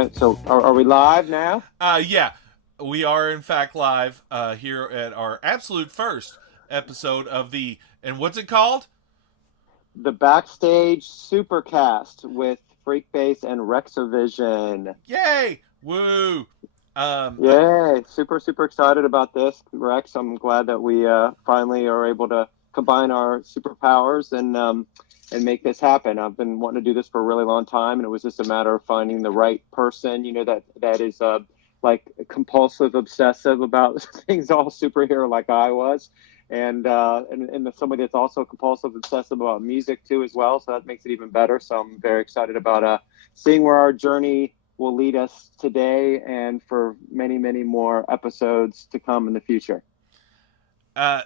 right. So are we live now? Yeah, we are in fact live here at our absolute first episode of and what's it called? The Backstage Supercast with Freekbass and Rexavision. Yay! Woo! I, Yay. Super excited about this, Rex. I'm glad that we finally are able to combine our superpowers and make this happen. I've been wanting to do this for a really long time, and it was just a matter of finding the right person, that is like compulsive, obsessive about things all superhero like I was. And somebody that's also compulsive, obsessive about music too as well. So that makes it even better. So I'm very excited about seeing where our journey will lead us today and for many more episodes to come in the future. I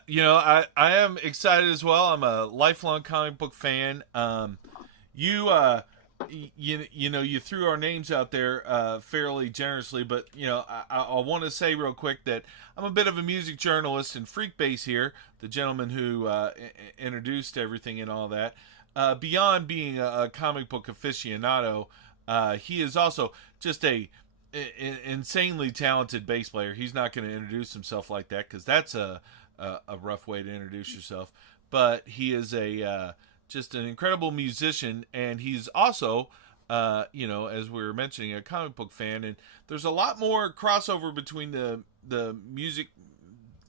am excited as well. I'm a lifelong comic book fan. You you threw our names out there fairly generously, but I want to say real quick that I'm a bit of a music journalist and Freekbass here, the gentleman who introduced everything and all that. Beyond being a comic book aficionado, he is also just insanely talented bass player. He's not going to introduce himself like that because that's a rough way to introduce yourself. But he is just an incredible musician, and he's also, as we were mentioning, a comic book fan. And there's a lot more crossover between the music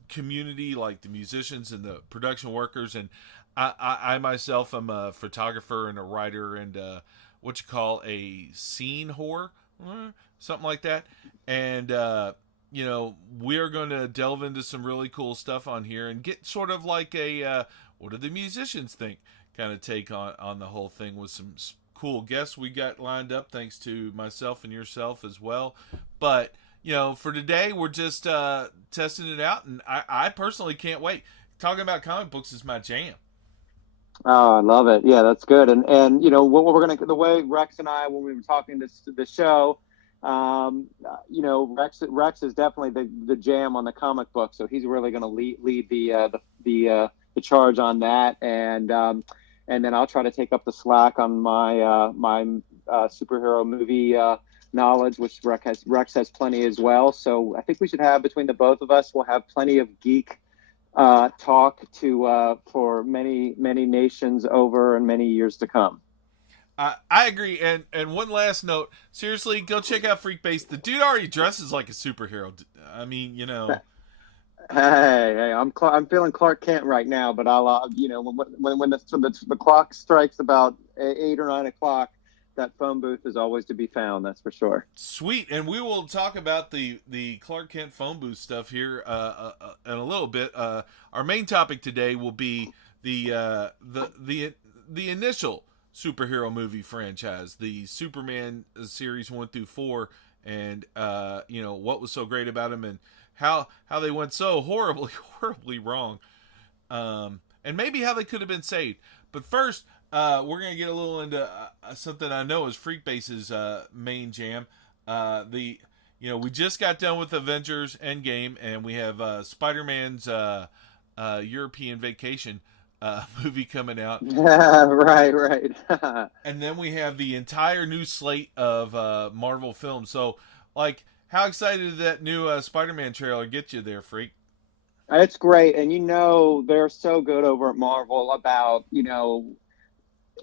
community, like the musicians and the production workers. And I myself am a photographer and a writer and what you call a scene whore, something like that. And we're going to delve into some really cool stuff on here and get sort of like a what do the musicians think kind of take on the whole thing with some cool guests we got lined up, thanks to myself and yourself as well. But for today, we're just testing it out, and I personally can't wait. Talking about comic books is my jam. Oh, I love it. Yeah, that's good. And what we're gonna the way Rex and I when we were talking to the show, Rex is definitely the jam on the comic book, so he's really gonna lead the charge on that, and then I'll try to take up the slack on my superhero movie knowledge, which Rex has plenty as well. So I think we should have between the both of us, we'll have plenty of geek talk for many nations over and many years to come. I agree. And one last note: seriously, go check out Freekbass. The dude already dresses like a superhero. I mean, Hey, I'm feeling Clark Kent right now, but I'll when the clock strikes about 8 or 9 o'clock, that phone booth is always to be found. That's for sure. Sweet, and we will talk about the Clark Kent phone booth stuff here in a little bit. Our main topic today will be the initial superhero movie franchise, the Superman series 1 through 4, and what was so great about them and how they went so horribly wrong, and maybe how they could have been saved. But first, we're gonna get a little into something I know is Freekbass's main jam. We just got done with Avengers Endgame, and we have SpiderMan's European Vacation movie coming out. Right. And then we have the entire new slate of Marvel films. So, like, how excited did that new Spider-Man trailer get you there, Freak? It's great, and they're so good over at Marvel about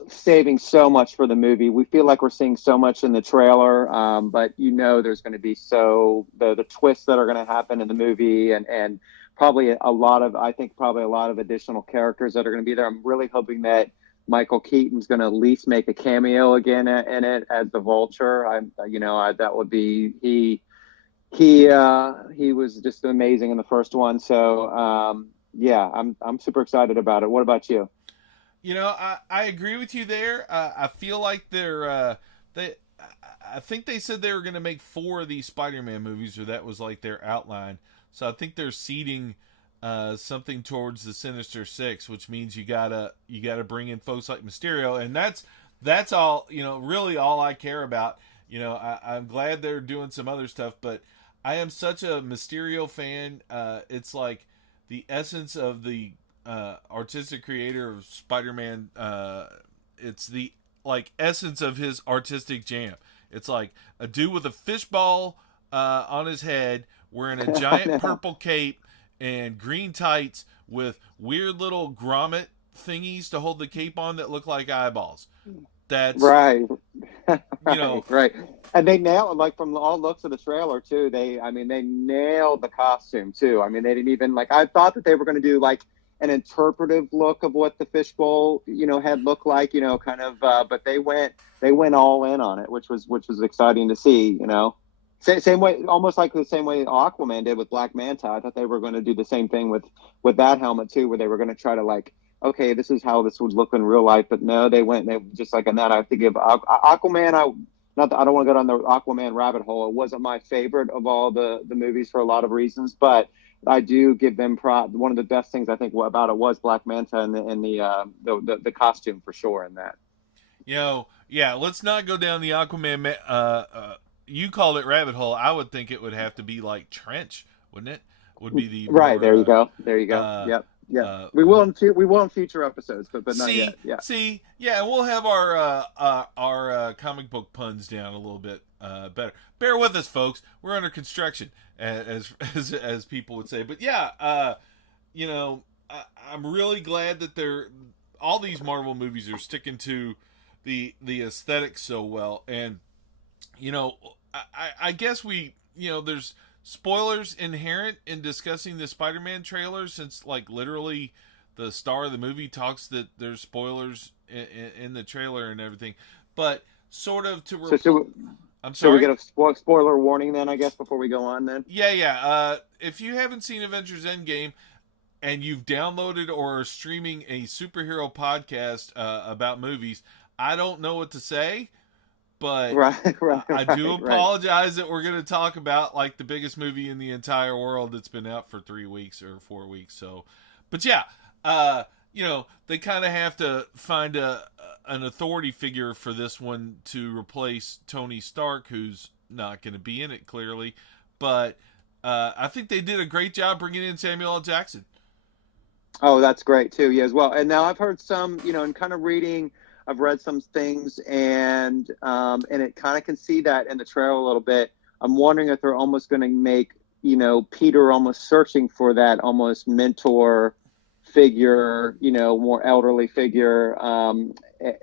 saving so much for the movie. We feel like we're seeing so much in the trailer, but there's going to be the twists that are going to happen in the movie, and probably a lot of additional characters that are going to be there. I'm really hoping that Michael Keaton's going to at least make a cameo again in it as the Vulture. That would be he was just amazing in the first one. So I'm super excited about it. What about you? I agree with you there. I feel like I think they said they were going to make 4 of these Spider-Man movies, or that was like their outline. So I think they're seeding something towards the Sinister Six, which means you gotta bring in folks like Mysterio, and that's all. Really all I care about. I'm glad they're doing some other stuff, but I am such a Mysterio fan. It's like the essence of the artistic creator of Spider-Man. It's the essence of his artistic jam. It's like a dude with a fishbowl on his head, wearing a giant purple cape and green tights with weird little grommet thingies to hold the cape on that look like eyeballs. That's right. you know, right. And they nailed, like, from all looks of the trailer too. I mean, they nailed the costume too. I mean, they didn't even, like, I thought that they were going to do like an interpretive look of what the fishbowl, had looked like, kind of, but they went all in on it, which was exciting to see, Same way, almost like the same way Aquaman did with Black Manta. I thought they were going to do the same thing with that helmet too, where they were going to try to, like, okay, this is how this would look in real life. But no, they just like on that. I have to give Aquaman. I don't want to go down the Aquaman rabbit hole. It wasn't my favorite of all the movies for a lot of reasons, but I do give them prop. One of the best things I think about it was Black Manta and the costume for sure in that. Yeah. Let's not go down the Aquaman. You called it rabbit hole. I would think it would have to be like trench, wouldn't it? Would be the right. More, there you go. There you go. Yep. Yeah, we will in future episodes, but not yet. Yeah. And we'll have our comic book puns down a little bit better. Bear with us, folks. We're under construction, as people would say. But yeah, I'm really glad that all these Marvel movies are sticking to the aesthetic so well, and I guess there's spoilers inherent in discussing the Spider-Man trailer, since like literally the star of the movie talks that there's spoilers in the trailer and everything, but sort of to I'm sorry. So we get a spoiler warning then, I guess, before we go on then? Yeah. If you haven't seen Avengers Endgame and you've downloaded or are streaming a superhero podcast about movies, I don't know what to say. But I do apologize that we're going to talk about like the biggest movie in the entire world that's been out for 3 weeks or 4 weeks. So, but yeah, they kind of have to find an authority figure for this one to replace Tony Stark, who's not going to be in it clearly. But I think they did a great job bringing in Samuel L. Jackson. Oh, that's great too. Yeah, as well. And now I've heard some, and kind of reading. I've read some things, and it kind of can see that in the trailer a little bit. I'm wondering if they're almost going to make, Peter almost searching for that almost mentor figure, more elderly figure,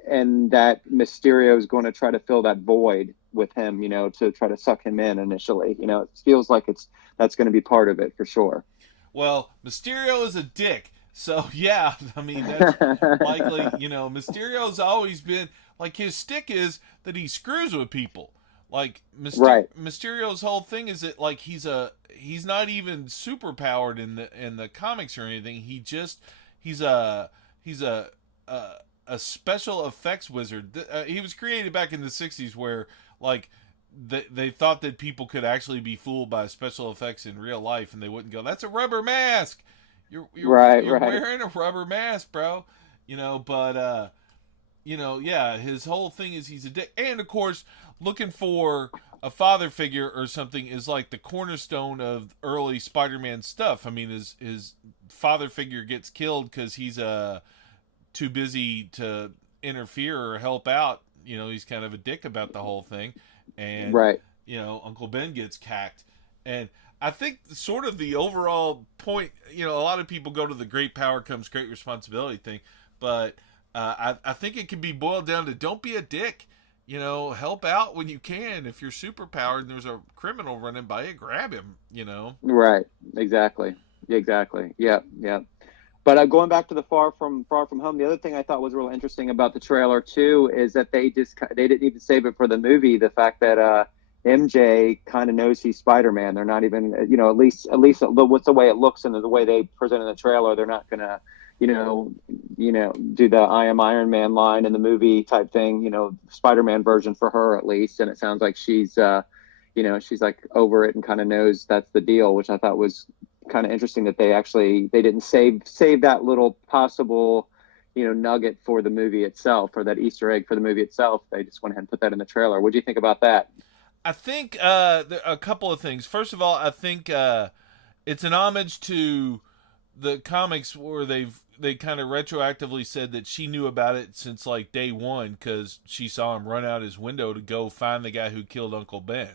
and that Mysterio is going to try to fill that void with him, to try to suck him in initially. It feels like that's going to be part of it for sure. Well, Mysterio is a dick. So, yeah, I mean, that's likely, Mysterio's always been, like, his stick is that he screws with people. Like, Mysterio's whole thing is that, like, he's not even super powered in the comics or anything. He's a special effects wizard. He was created back in the 60s where, like, they thought that people could actually be fooled by special effects in real life, and they wouldn't go, that's a rubber mask. You're wearing a rubber mask, bro. But his whole thing is he's a dick. And of course, looking for a father figure or something is like the cornerstone of early Spider-Man stuff. I mean, his father figure gets killed because he's too busy to interfere or help out. He's kind of a dick about the whole thing. And Uncle Ben gets cacked. And I think sort of the overall point, a lot of people go to the great power comes great responsibility thing, but I think it can be boiled down to don't be a dick, help out when you can. If you're super powered and there's a criminal running by you, grab him, Right. Exactly. Yeah. But going back to the Far From Home, the other thing I thought was real interesting about the trailer too is that they didn't even save it for the movie. The fact that MJ kind of knows he's Spider-Man. They're not even, at least what's the way it looks and the way they present in the trailer. They're not gonna, do the I am Iron Man line in the movie type thing. Spider-Man version for her at least. And it sounds like she's like over it and kind of knows that's the deal, which I thought was kind of interesting that they didn't save that little possible nugget for the movie itself, or that Easter egg for the movie itself. They just went ahead and put that in the trailer. What do you think about that? I think a couple of things. First of all, I think it's an homage to the comics where they've they kind of retroactively said that she knew about it since like day one because she saw him run out his window to go find the guy who killed Uncle Ben.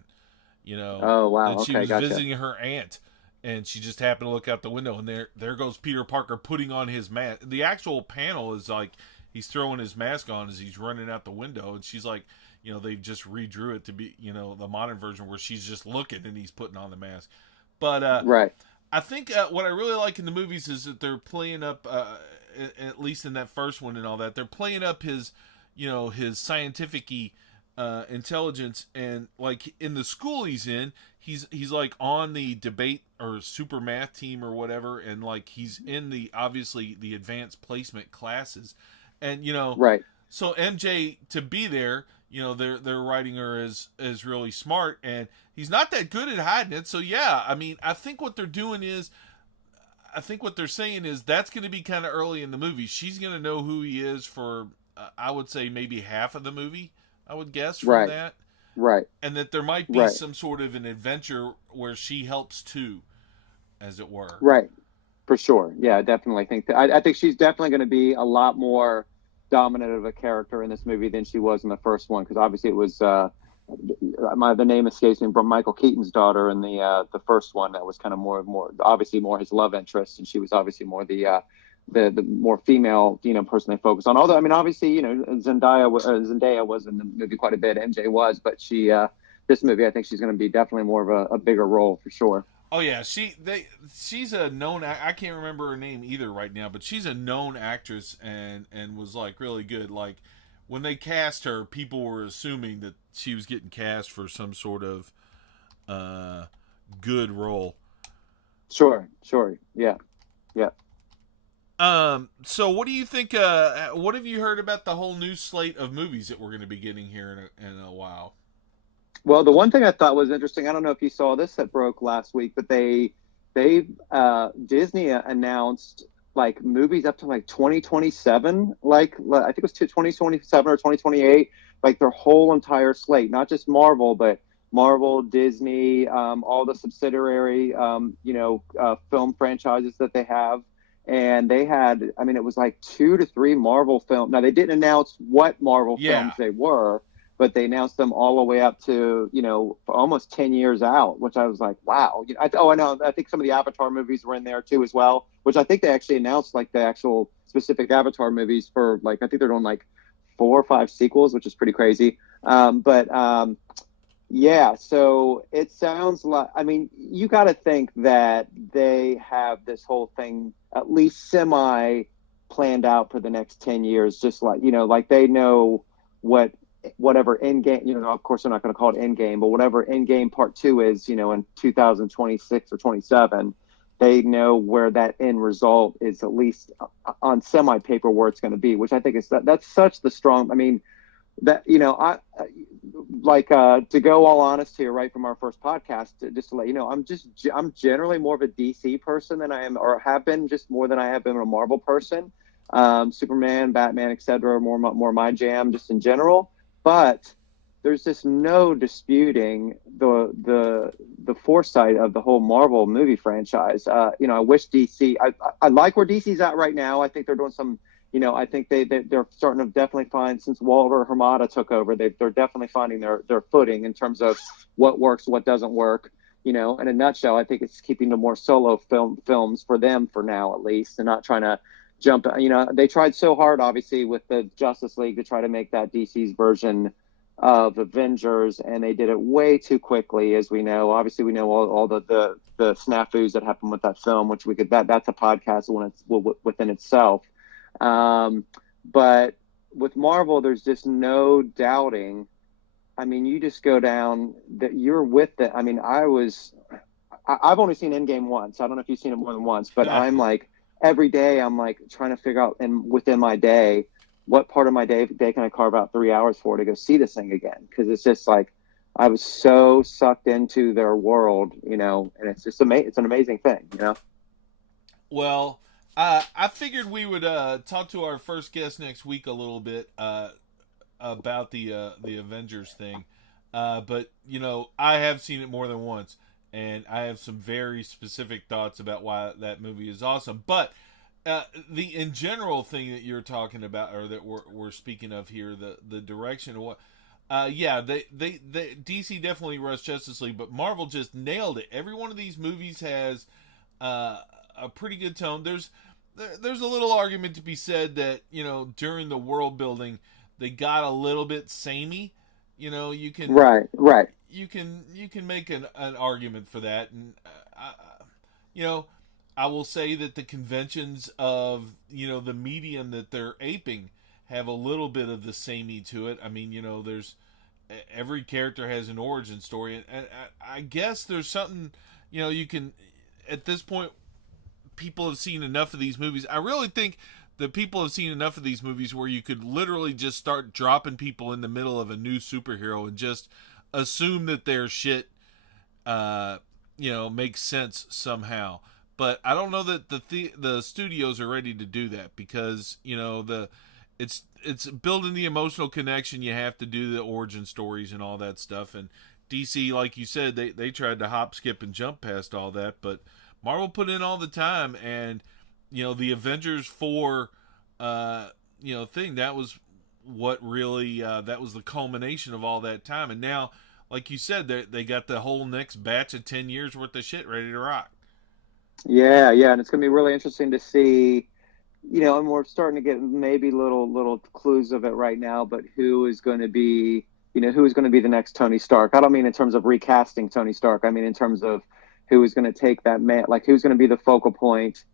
You know, Oh wow. that she Okay, was gotcha. visiting her aunt, and she just happened to look out the window, and there goes Peter Parker putting on his mask. The actual panel is like he's throwing his mask on as he's running out the window, and she's like, you know, they've just redrew it to be, you know, the modern version where she's just looking and he's putting on the mask. But Right. I think what I really like in the movies is that they're playing up, at least in that first one and all that, they're playing up his, you know, his scientific intelligence, and like in the school he's in, he's like on the debate or super math team or whatever, and like he's in the obviously the advanced placement classes, and you know, Right. so MJ to be there, you know, they're writing her as really smart, and he's not that good at hiding it. So yeah, I mean, I think what they're doing is, I think what they're saying is that's going to be kind of early in the movie. She's going to know who he is for, I would say maybe half of the movie. I would guess from Right. that, Right. and that there might be Right. some sort of an adventure where she helps too, as it were. Right. For sure. Yeah, definitely. I think she's definitely going to be a lot more dominant of a character in this movie than she was in the first one, because obviously it was the name escapes me, from Michael Keaton's daughter in the first one. That was kind of more obviously more his love interest, and she was obviously more the more female, you know, person they focus on. Although I mean, obviously, you know, Zendaya was in the movie quite a bit. MJ was, but this movie, I think she's going to be definitely more of a bigger role for sure. Oh yeah, she's a known. I can't remember her name either right now, but she's a known actress and was like really good. Like when they cast her, people were assuming that she was getting cast for some sort of good role. Sure. Yeah. So what do you think? What have you heard about the whole new slate of movies that we're going to be getting here in a while? Well, the one thing I thought was interesting, I don't know if you saw this that broke last week, but Disney announced like movies up to like 2027, like I think it was 2027 or 2028, like their whole entire slate, not just Marvel, but Marvel, Disney, all the subsidiary, film franchises that they have. And they had, I mean, it was like 2 to 3 Marvel films. Now they didn't announce what Marvel films they were, but they announced them all the way up to, you know, almost 10 years out, which I was like, wow. I know. I think some of the Avatar movies were in there too as well, which I think they actually announced like the actual specific Avatar movies for like, I think they're doing like 4 or 5 sequels, which is pretty crazy. Yeah, so it sounds like, I mean, you got to think that they have this whole thing at least semi planned out for the next 10 years, just like, you know, like they know whatever end game, you know, of course they're not going to call it end game, but whatever end game part 2 is, you know, in 2026 or 27, they know where that end result is, at least on semi paper where it's going to be, which I think is that's such the strong, I mean, that, you know, I like to go all honest here, right from our first podcast, just to let you know, I'm generally more of a DC person than I am, or have been, just more than I have been a Marvel person. Superman, Batman, etc. More my jam, just in general. But there's just no disputing the foresight of the whole Marvel movie franchise. You know, I wish DC. I like where DC's at right now. I think they're doing some. You know, I think they're starting to definitely find, since Walter Hamada took over, they're definitely finding their footing in terms of what works, what doesn't work. You know, in a nutshell, I think it's keeping the more solo films for them for now, at least, and not trying to jump. You know, they tried so hard, obviously, with the Justice League to try to make that DC's version of Avengers, and they did it way too quickly, as we know. Obviously, we know all the snafus that happened with that film, which that's a podcast when it's within itself. But with Marvel, there's just no doubting. I mean, you just go down that you're with it. I mean, I've only seen Endgame once. I don't know if you've seen it more than once, but I'm like, every day I'm like trying to figure out, and within my day, what part of my day can I carve out 3 hours for to go see this thing again? Because it's just like, I was so sucked into their world, you know, and it's just it's an amazing thing, you know? Well, I figured we would talk to our first guest next week a little bit about the Avengers thing, but you know, I have seen it more than once, and I have some very specific thoughts about why that movie is awesome. But the in general thing that you're talking about, or that we're speaking of here, the direction of what. Yeah, they DC definitely rushed Justice League, but Marvel just nailed it. Every one of these movies has a pretty good tone. There's a little argument to be said that, during the world building they got a little bit samey. You can Right. you can make an argument for that, and you know I will say that the conventions of the medium that they're aping have a little bit of the samey to it. I mean, there's every character has an origin story, and I guess there's something you can at this point. People have seen enough of these movies. I really think that people have seen enough of these movies where you could literally just start dropping people in the middle of a new superhero and just assume that their shit, makes sense somehow. But I don't know that the studios are ready to do that, because it's building the emotional connection. You have to do the origin stories and all that stuff. And DC, like you said, they tried to hop, skip, and jump past all that, but Marvel put in all the time. And the Avengers 4 thing, that was what really that was the culmination of all that time. And now, like you said, they got the whole next batch of 10 years worth of shit ready to rock. Yeah, and it's going to be really interesting to see, and we're starting to get maybe little clues of it right now, but who is going to be the next Tony Stark? I don't mean in terms of recasting Tony Stark. I mean in terms of who is going to take that man, like who's going to be the focal point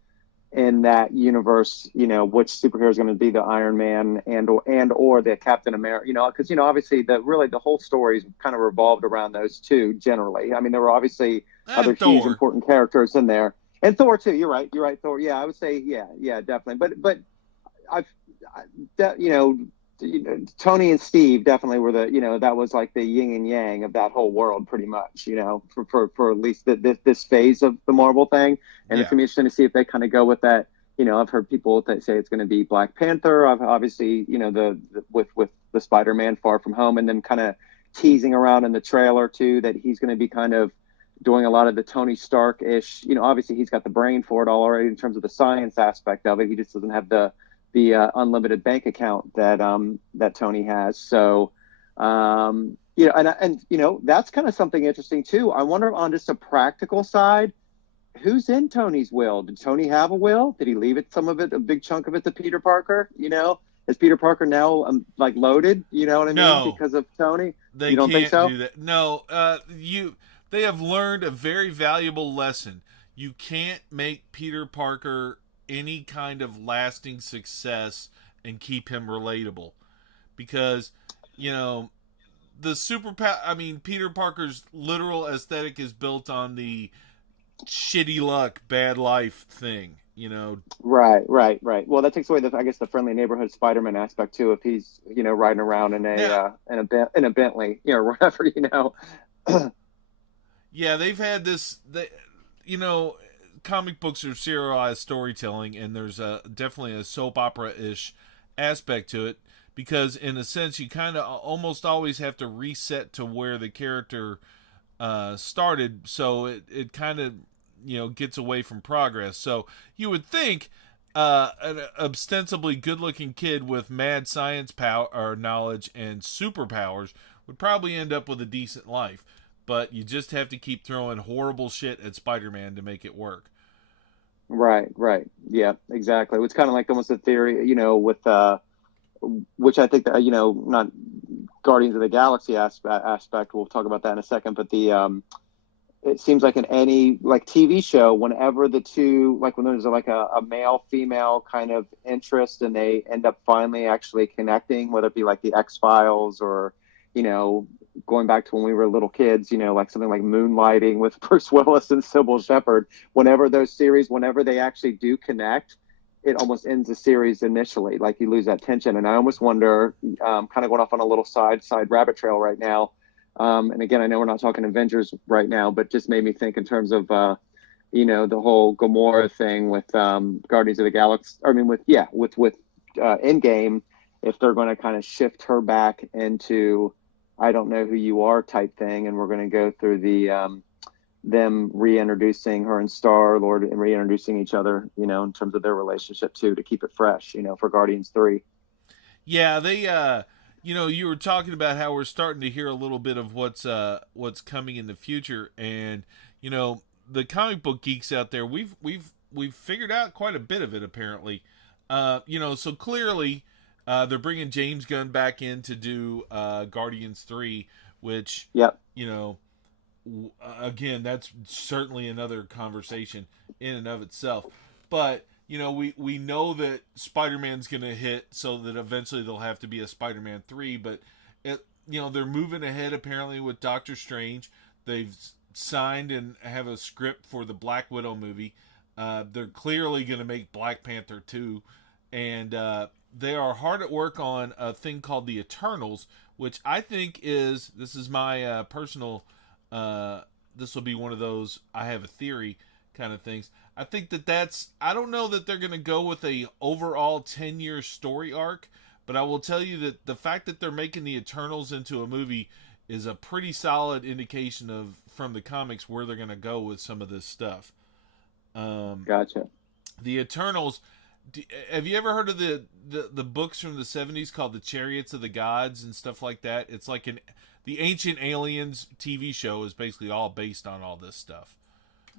in that universe, which superhero is going to be the Iron Man and or the Captain America, because, obviously the whole story's kind of revolved around those two generally. I mean, there were obviously other Thor. huge important characters in there. And Thor too. You're right. Thor. Yeah, I would say, yeah, definitely. But Tony and Steve definitely were that was like the yin and yang of that whole world, pretty much. For at least this phase of the Marvel thing. And Yeah. it's gonna be interesting to see if they kind of go with that. I've heard people that say it's going to be Black Panther. I've obviously, with the Spider-Man Far From Home, and then kind of teasing around in the trailer too that he's going to be kind of doing a lot of the Tony Stark-ish. Obviously he's got the brain for it all already in terms of the science aspect of it. He just doesn't have the unlimited bank account that Tony has. So, and that's kind of something interesting too. I wonder, on just a practical side, who's in Tony's will? Did Tony have a will? Did he leave a big chunk of it to Peter Parker? Is Peter Parker now like loaded? You know what I mean? Because of Tony? They you don't can't think so? do that. No, they have learned a very valuable lesson. You can't make Peter Parker any kind of lasting success and keep him relatable, because Peter Parker's literal aesthetic is built on the shitty luck, bad life thing. Right. Well, that takes away the friendly neighborhood Spider-Man aspect too. If he's riding around in a Bentley, or whatever. Yeah, they've had this. Comic books are serialized storytelling, and there's definitely a soap opera-ish aspect to it, because in a sense you kind of almost always have to reset to where the character started, so it kind of gets away from progress. So you would think an ostensibly good-looking kid with mad science power or knowledge and superpowers would probably end up with a decent life. But you just have to keep throwing horrible shit at Spider-Man to make it work. Right. Yeah, exactly. It's kind of like almost a theory, with which I think that, not Guardians of the Galaxy aspect. We'll talk about that in a second. But it seems like in any TV show, whenever the two, when there's a male female kind of interest, and they end up finally actually connecting, whether it be like the X-Files or going back to when we were little kids, something like Moonlighting with Bruce Willis and Sybil Shepherd, whenever they actually do connect, it almost ends the series initially. Like, you lose that tension. And I almost wonder, kind of going off on a little side rabbit trail right now. And again, I know we're not talking Avengers right now, but just made me think in terms of, the whole Gamora thing with Guardians of the Galaxy. I mean, with Endgame, if they're going to kind of shift her back into I don't know who you are type thing, and we're going to go through the them reintroducing her and Star-Lord and reintroducing each other, you know, in terms of their relationship too, to keep it fresh, you know, for Guardians 3. Yeah, they you know, you were talking about how we're starting to hear a little bit of what's coming in the future, and you know, the comic book geeks out there, we've figured out quite a bit of it apparently. You know, so clearly they're bringing James Gunn back in to do Guardians 3, which Yep. you know, again, that's certainly another conversation in and of itself. But you know, we know that Spider-Man's going to hit, so that eventually there'll have to be a Spider-Man 3. But you know, they're moving ahead apparently with Doctor Strange. They've signed and have a script for the Black Widow movie. They're clearly going to make Black Panther 2, and they are hard at work on a thing called the Eternals, which I think this is my personal. This will be one of those I have a theory kind of things. I think I don't know that they're going to go with a overall 10-year story arc, but I will tell you that the fact that they're making the Eternals into a movie is a pretty solid indication of, from the comics, where they're going to go with some of this stuff. Gotcha. The Eternals, have you ever heard of the books from the 70s called The Chariots of the Gods and stuff like that? It's like the Ancient Aliens TV show is basically all based on all this stuff.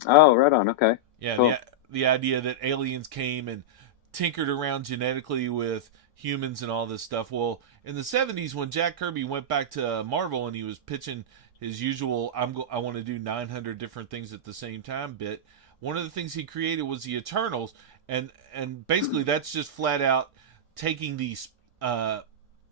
Oh, right on. Okay. Yeah, cool. the idea that aliens came and tinkered around genetically with humans and all this stuff. Well, in the 70s, when Jack Kirby went back to Marvel and he was pitching his usual I want to do 900 different things at the same time bit, one of the things he created was the Eternals, and basically that's just flat out taking these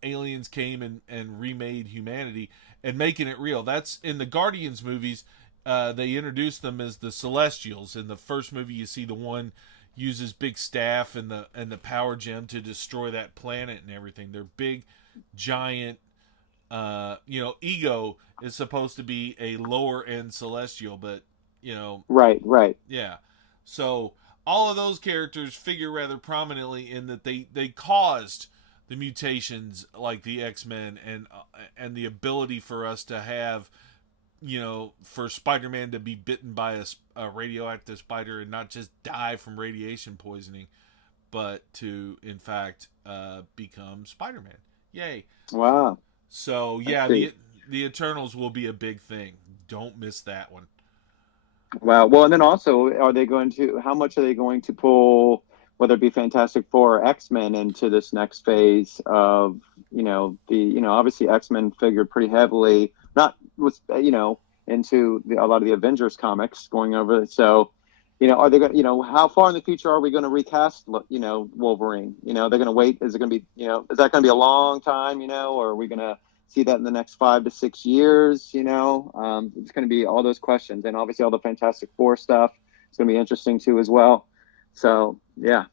aliens came and remade humanity and making it real. That's in the Guardians movies. They introduced them as the Celestials. In the first movie, you see the one uses big staff and the power gem to destroy that planet and everything. They're big, giant. You know, Ego is supposed to be a lower end Celestial, but you know, right, yeah. So all of those characters figure rather prominently in that they caused the mutations like the X-Men and the ability for us to have, you know, for Spider-Man to be bitten by a radioactive spider and not just die from radiation poisoning, but to, in fact, become Spider-Man. Yay. Wow. So, yeah, the Eternals will be a big thing. Don't miss that one. Wow. Well, and then also, how much are they going to pull, whether it be Fantastic Four or X-Men, into this next phase of, you know, obviously X-Men figured pretty heavily, not with, you know, into a lot of the Avengers comics going over. So, you know, are they going to, you know, how far in the future are we going to recast, you know, Wolverine? You know, they're going to wait. Is it going to be, you know, is that going to be a long time, you know, or are we going to see that in the next 5 to 6 years? You know, it's going to be all those questions, and obviously all the Fantastic Four stuff. It's going to be interesting too, as well. So, yeah.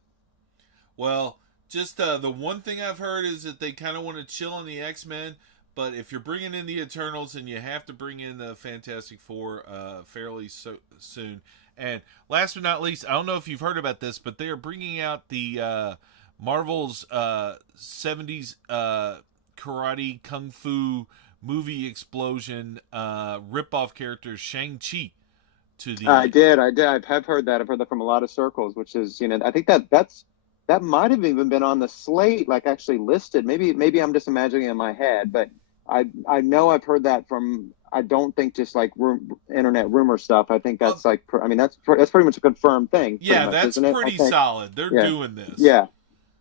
Well, just the one thing I've heard is that they kind of want to chill on the X-Men, but if you're bringing in the Eternals, and you have to bring in the Fantastic Four fairly soon. And last but not least, I don't know if you've heard about this, but they are bringing out the Marvel's 70s karate kung fu movie explosion rip-off character ShangChi to the. I did. I've heard that. I've heard that from a lot of circles, which is, you know, I think that might have even been on the slate, like actually listed. Maybe I'm just imagining it in my head, but I know I've heard that from. I don't think just like internet rumor stuff. I think that's like, I mean, that's pretty much a confirmed thing. Yeah, much, that's pretty solid. They're doing this. Yeah.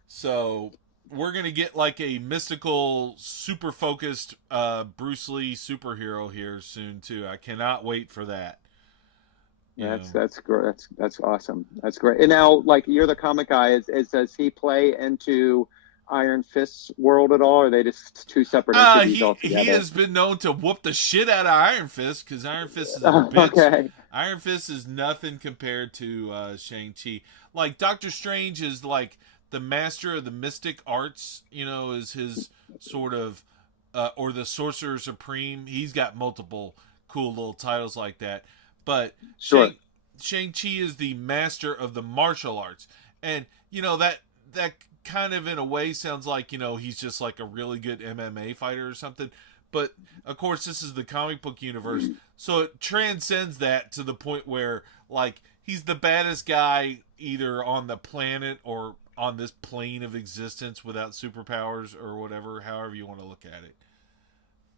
So we're gonna get like a mystical, super focused Bruce Lee superhero here soon too. I cannot wait for that. That's great. That's awesome. That's great. And now, like, you're the comic guy. Does he play into Iron Fist's world at all, or are they just two separate entities altogether? He has been known to whoop the shit out of Iron Fist, because Iron Fist is a bitch. Okay. Iron Fist is nothing compared to Shang-Chi. Like, Doctor Strange is like the master of the mystic arts, you know, is his sort of, or the Sorcerer Supreme. He's got multiple cool little titles like that. But sure. Shang-Chi is the master of the martial arts. And, you know, that kind of in a way sounds like, you know, he's just like a really good MMA fighter or something. but of course this is the comic book universe, so it transcends that to the point where like he's the baddest guy either on the planet or on this plane of existence without superpowers or whatever, however you want to look at it.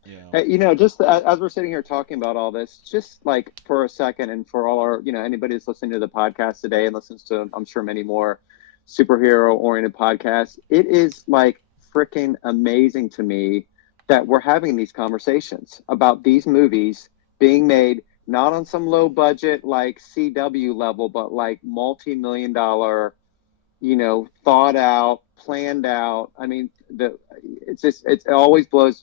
Yeah. Just as we're sitting here talking about all this, just like for a second, and for all our, anybody that's listening to the podcast today and listens to, I'm sure, many more superhero-oriented podcasts, it is like freaking amazing to me that we're having these conversations about these movies being made not on some low budget like CW level, but like multi-million dollar, thought out, planned out. I mean, it always blows,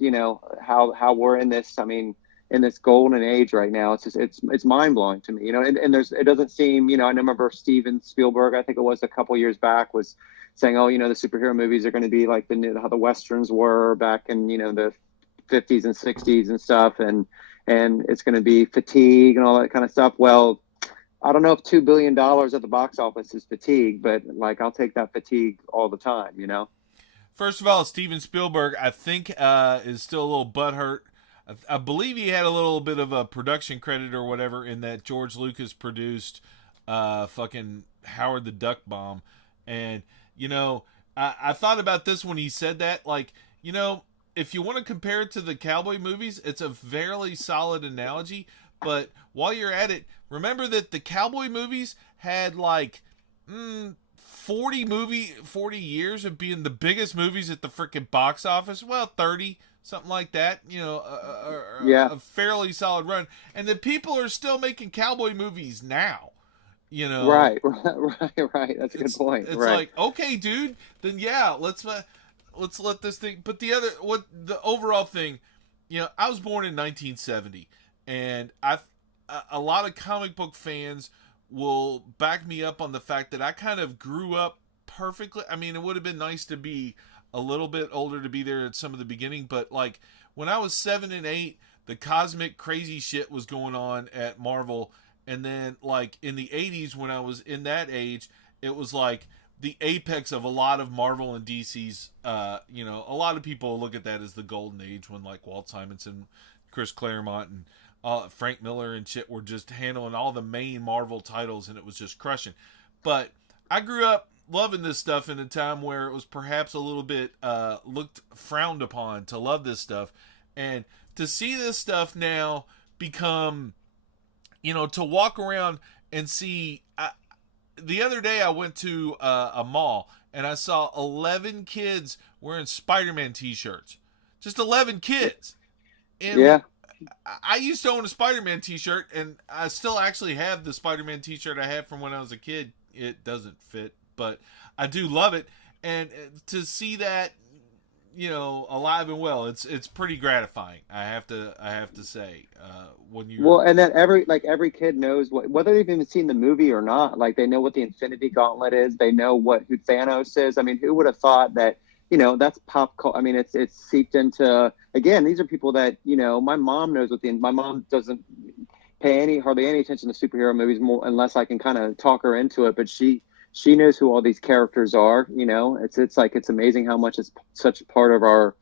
how we're in this, in this golden age right now. It's mind blowing to me, and it doesn't seem, I remember Steven Spielberg, I think it was a couple years back, was saying, oh, the superhero movies are going to be like how the Westerns were back in, the 50s and 60s and stuff. And it's going to be fatigue and all that kind of stuff. Well, I don't know if $2 billion at the box office is fatigue, but like, I'll take that fatigue all the time, First of all, Steven Spielberg, I think, is still a little butthurt. I believe he had a little bit of a production credit or whatever in that George Lucas produced fucking Howard the Duck Bomb. And, I thought about this when he said that. Like, if you want to compare it to the cowboy movies, it's a fairly solid analogy. But while you're at it, remember that the cowboy movies had like 40 years of being the biggest movies at the freaking box office. Well, 30, something like that. A fairly solid run. And the people are still making cowboy movies now. Right. That's a good point. It's right. like, okay, dude, then yeah, let's let this thing. But the overall thing, I was born in 1970, and a lot of comic book fans will back me up on the fact that I kind of grew up perfectly. I mean, it would have been nice to be a little bit older to be there at some of the beginning, but like when I was 7 and 8, the cosmic crazy shit was going on at Marvel. And then like in the 80s, when I was in that age, it was like the apex of a lot of Marvel and DC's, a lot of people look at that as the golden age when like Walt Simonson, Chris Claremont, and Frank Miller and shit were just handling all the main Marvel titles, and it was just crushing. But I grew up loving this stuff in a time where it was perhaps a little bit looked frowned upon to love this stuff. And to see this stuff now become, to walk around and see. The other day I went to a mall and I saw 11 kids wearing SpiderMan t-shirts. Just 11 kids. And yeah. I used to own a Spider-Man t-shirt, and I still actually have the Spider-Man t-shirt I had from when I was a kid. It doesn't fit, but I do love it. And to see that, alive and well, it's pretty gratifying. I have to say, when you and then every kid knows whether they've even seen the movie or not. Like, they know what the Infinity Gauntlet is. They know who Thanos is. I mean, who would have thought that? That's pop culture. I mean, it's seeped into, again, these are people that, my mom knows my mom doesn't pay hardly any attention to superhero movies more, unless I can kind of talk her into it. But she knows who all these characters are. It's amazing how much it's such a part of our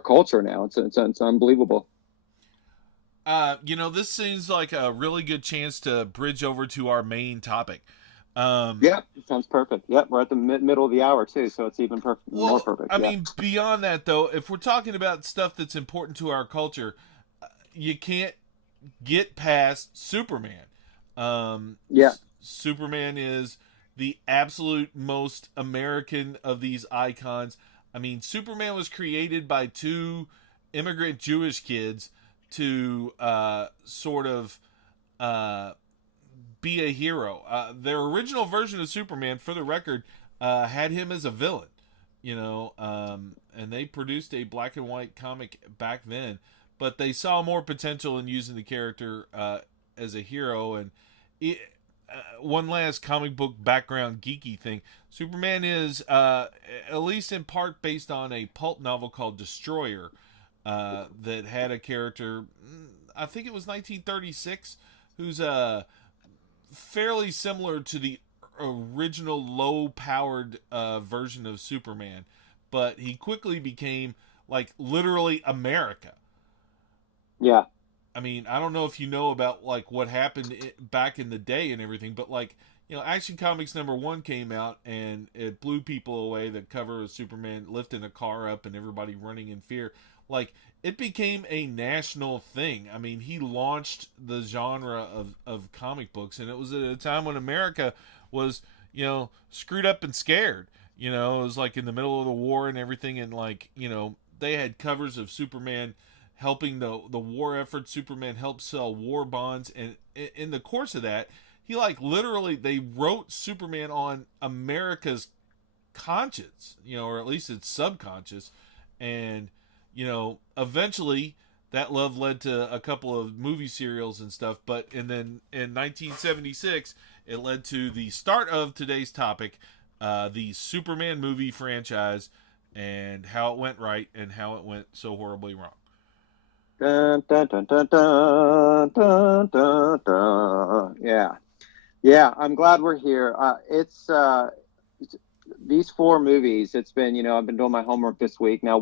culture now. It's unbelievable. This seems like a really good chance to bridge over to our main topic. Yeah, it sounds perfect. Yep, we're at the middle of the hour too, so it's even more perfect. I mean, beyond that though, if we're talking about stuff that's important to our culture, you can't get past Superman. Superman is the absolute most American of these icons. I mean, Superman was created by two immigrant Jewish kids to sort of be a hero. Their original version of Superman, for the record, had him as a villain, and they produced a black and white comic back then, but they saw more potential in using the character as a hero. And one last comic book background geeky thing: Superman is, at least in part, based on a pulp novel called Destroyer, that had a character, I think it was 1936, who's fairly similar to the original low-powered version of Superman, but he quickly became like literally America. Yeah. I mean, I don't know if you know about like what happened back in the day and everything, but like, Action Comics #1 came out and it blew people away. The cover of Superman lifting a car up and everybody running in fear. Like, it became a national thing. I mean, he launched the genre of comic books, and it was at a time when America was, screwed up and scared. It was like in the middle of the war and everything, and like, they had covers of Superman helping the war effort. Superman helped sell war bonds, and in the course of that, he like literally they wrote Superman on America's conscience, or at least its subconscious, and eventually that love led to a couple of movie serials and stuff. But and then in 1976, it led to the start of today's topic, the Superman movie franchise, and how it went right and how it went so horribly wrong. Dun, dun, dun, dun, dun, dun, dun, dun. Yeah. I'm glad we're here. It's these 4 movies. It's been, I've been doing my homework this week. Now,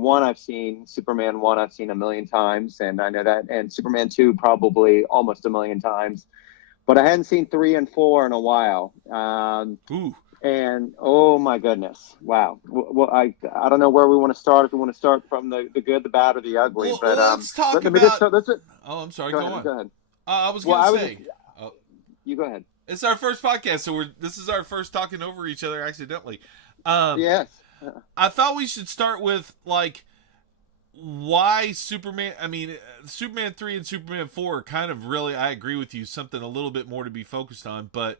Superman 1, I've seen a million times, and I know that, and Superman 2 probably almost a million times, but I hadn't seen 3 and 4 in a while. Ooh. And oh my goodness, wow! Well, I don't know where we want to start. If we want to start from the good, the bad, or the ugly. Well, but let's talk let about. Me just, Oh, I'm sorry. Go on. Go ahead. I was going to say. You go ahead. It's our first podcast, so this is our first talking over each other accidentally. Yes. I thought we should start with like why Superman. I mean, Superman 3 and Superman 4 are kind of really. I agree with you. Something a little bit more to be focused on, but.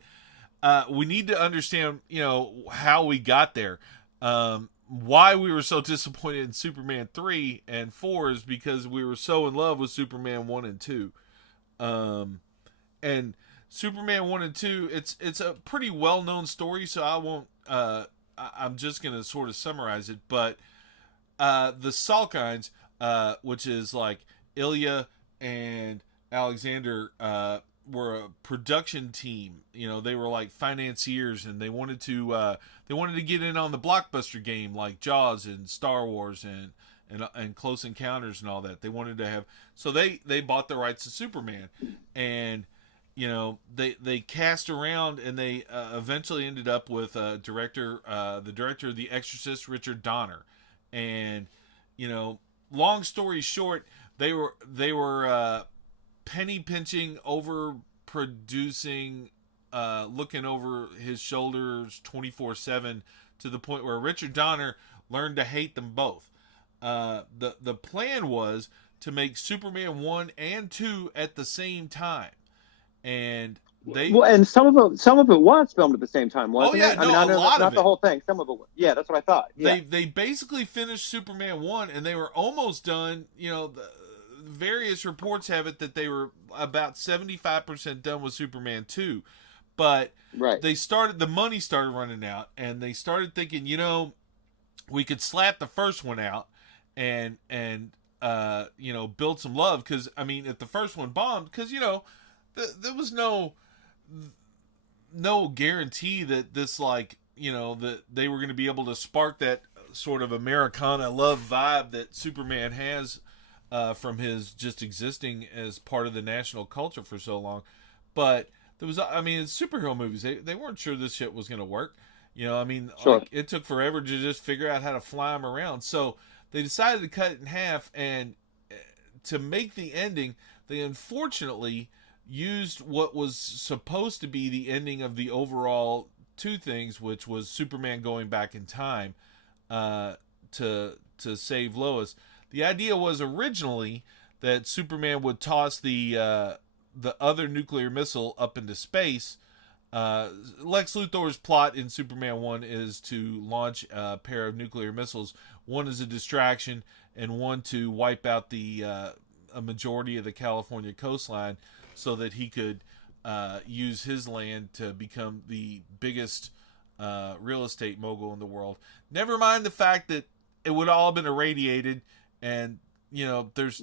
We need to understand, how we got there. Why we were so disappointed in Superman 3 and 4 is because we were so in love with Superman 1 and 2. And Superman 1 and 2, it's a pretty well-known story, so I won't, I'm just going to sort of summarize it. But the Salkinds, which is like Ilya and Alexander, were a production team. They were like financiers, and they wanted to get in on the blockbuster game like Jaws and Star Wars and Close Encounters and all that. They wanted to have, so they bought the rights to Superman, and they cast around, and they eventually ended up with the director of The Exorcist, Richard Donner. And long story short, they were penny pinching, over producing, looking over his shoulders 24/7, to the point where Richard Donner learned to hate them both. The plan was to make Superman 1 and 2 at the same time, and and some of it was filmed at the same time, wasn't it? I mean, I know a lot not the whole thing. Some of it, yeah, that's what I thought. Yeah. They basically finished Superman 1, and they were almost done. Various reports have it that they were about 75% done with Superman 2, but the money started running out, and they started thinking, we could slap the first one out and build some love, because I mean, if the first one bombed, because there was no guarantee that this, like, that they were going to be able to spark that sort of Americana love vibe that Superman has. From his just existing as part of the national culture for so long. But there was, I mean, it's superhero movies. They weren't sure this shit was going to work. I mean, sure. Like, it took forever to just figure out how to fly them around. So they decided to cut it in half, and to make the ending, they unfortunately used what was supposed to be the ending of the overall 2 things, which was Superman going back in time to save Lois. The idea was originally that Superman would toss the other nuclear missile up into space. Lex Luthor's plot in Superman 1 is to launch a pair of nuclear missiles. One is a distraction, and one to wipe out a majority of the California coastline, so that he could use his land to become the biggest real estate mogul in the world. Never mind the fact that it would all have been irradiated. And, there's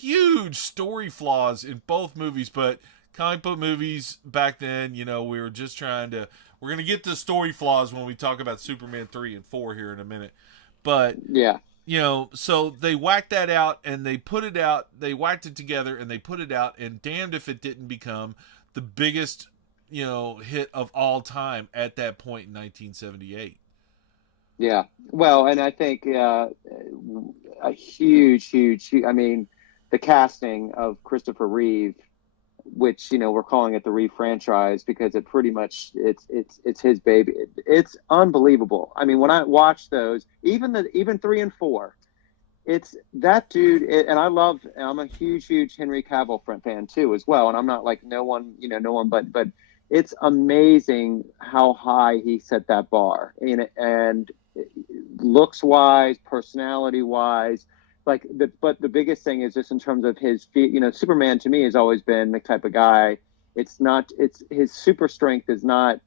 huge story flaws in both movies, but comic book movies back then, we were just we're going to get to story flaws when we talk about Superman 3 and 4 here in a minute. But, yeah, so they whacked that out and they put it out. They whacked it together and they put it out. And damned if it didn't become the biggest, hit of all time at that point in 1978. Yeah. Well, and I think a huge. I mean, the casting of Christopher Reeve, which we're calling it the Reeve franchise because it pretty much it's his baby. It's unbelievable. I mean, when I watch those, even 3 and 4, it's that dude. And I'm a huge Henry Cavill fan too as well. And I'm not like no one, but it's amazing how high he set that bar. And looks wise, personality wise, but the biggest thing is just in terms of his feet. Superman to me has always been the type of guy. It's his super strength is not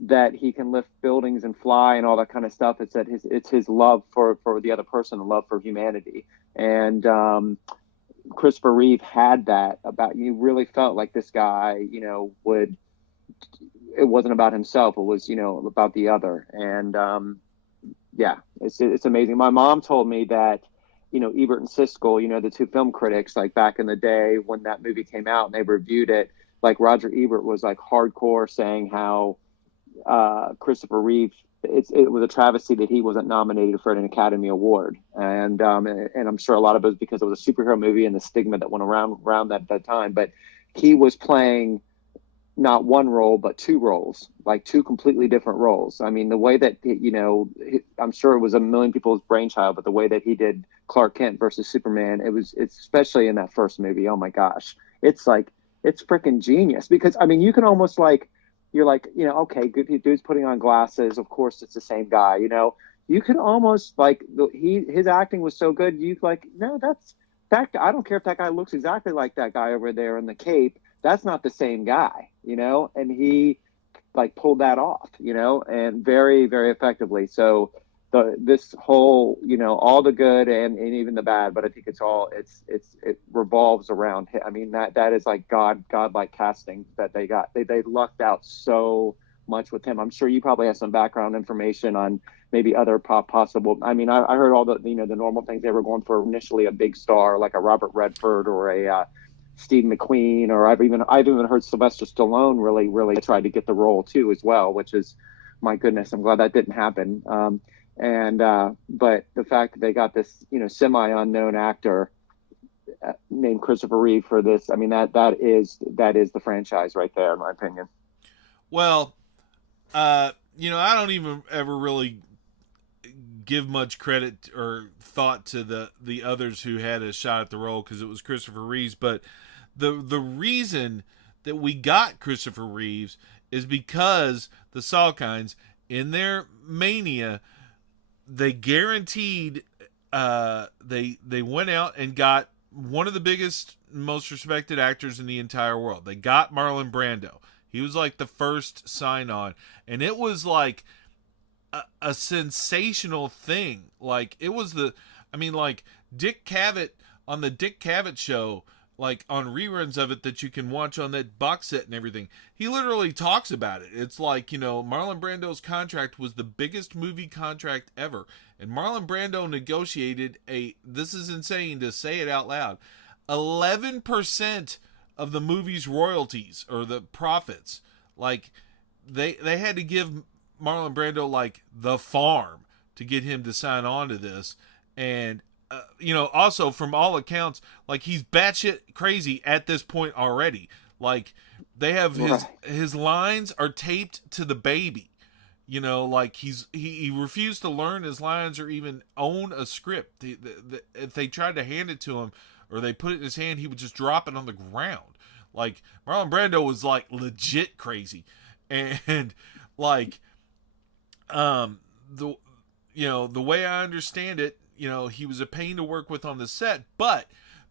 that he can lift buildings and fly and all that kind of stuff. It's that it's his love for the other person, and love for humanity. And Christopher Reeve had that about. You really felt like this guy, would. It wasn't about himself. It was, about the other. And yeah, it's amazing. My mom told me that, Ebert and Siskel, the two film critics, like back in the day when that movie came out and they reviewed it, like Roger Ebert was like hardcore saying how Christopher Reeve, it was a travesty that he wasn't nominated for an Academy Award. And I'm sure a lot of it was because it was a superhero movie and the stigma that went around that time. But he was playing not one role, but two roles, like two completely different roles. I mean, the way that, I'm sure it was a million people's brainchild, but the way that he did Clark Kent versus Superman, it's especially in that first movie. Oh my gosh. It's freaking genius because, I mean, you can almost you're like, okay, good dude's putting on glasses. Of course it's the same guy, you can almost his acting was so good. You no, that's that. I don't care if that guy looks exactly like that guy over there in the cape. That's not the same guy, and he pulled that off, and very, very effectively. So this whole, all the good and even the bad, but I think it revolves around him. I mean, that is like godlike casting that they got. They lucked out so much with him. I'm sure you probably have some background information on maybe other possible. I mean, I heard all the, the normal things. They were going for initially a big star like a Robert Redford or a Steve McQueen, or I've even heard Sylvester Stallone really tried to get the role too as well, which is, my goodness, I'm glad that didn't happen. But the fact that they got this, semi unknown actor named Christopher Reeve for this, I mean, that is the franchise right there, in my opinion. Well, I don't even ever really give much credit or thought to the others who had a shot at the role because it was Christopher Reeves, but the reason that we got Christopher Reeves is because the Salkinds, in their mania, they guaranteed they went out and got one of the biggest, most respected actors in the entire world. They got Marlon Brando. He was like the first sign on, and it was like a sensational thing. Like it was Dick Cavett on the Dick Cavett show, like on reruns of it that you can watch on that box set and everything. He literally talks about it. It's like, Marlon Brando's contract was the biggest movie contract ever. And Marlon Brando negotiated this is insane to say it out loud, 11% of the movie's royalties or the profits. Like they had to give Marlon Brando the farm to get him to sign on to this. And also from all accounts, he's batshit crazy at this point already. They have his lines are taped to the baby. He refused to learn his lines or even own a script. If they tried to hand it to him or they put it in his hand, he would just drop it on the ground. Marlon Brando was legit crazy, and the way I understand it, he was a pain to work with on the set, but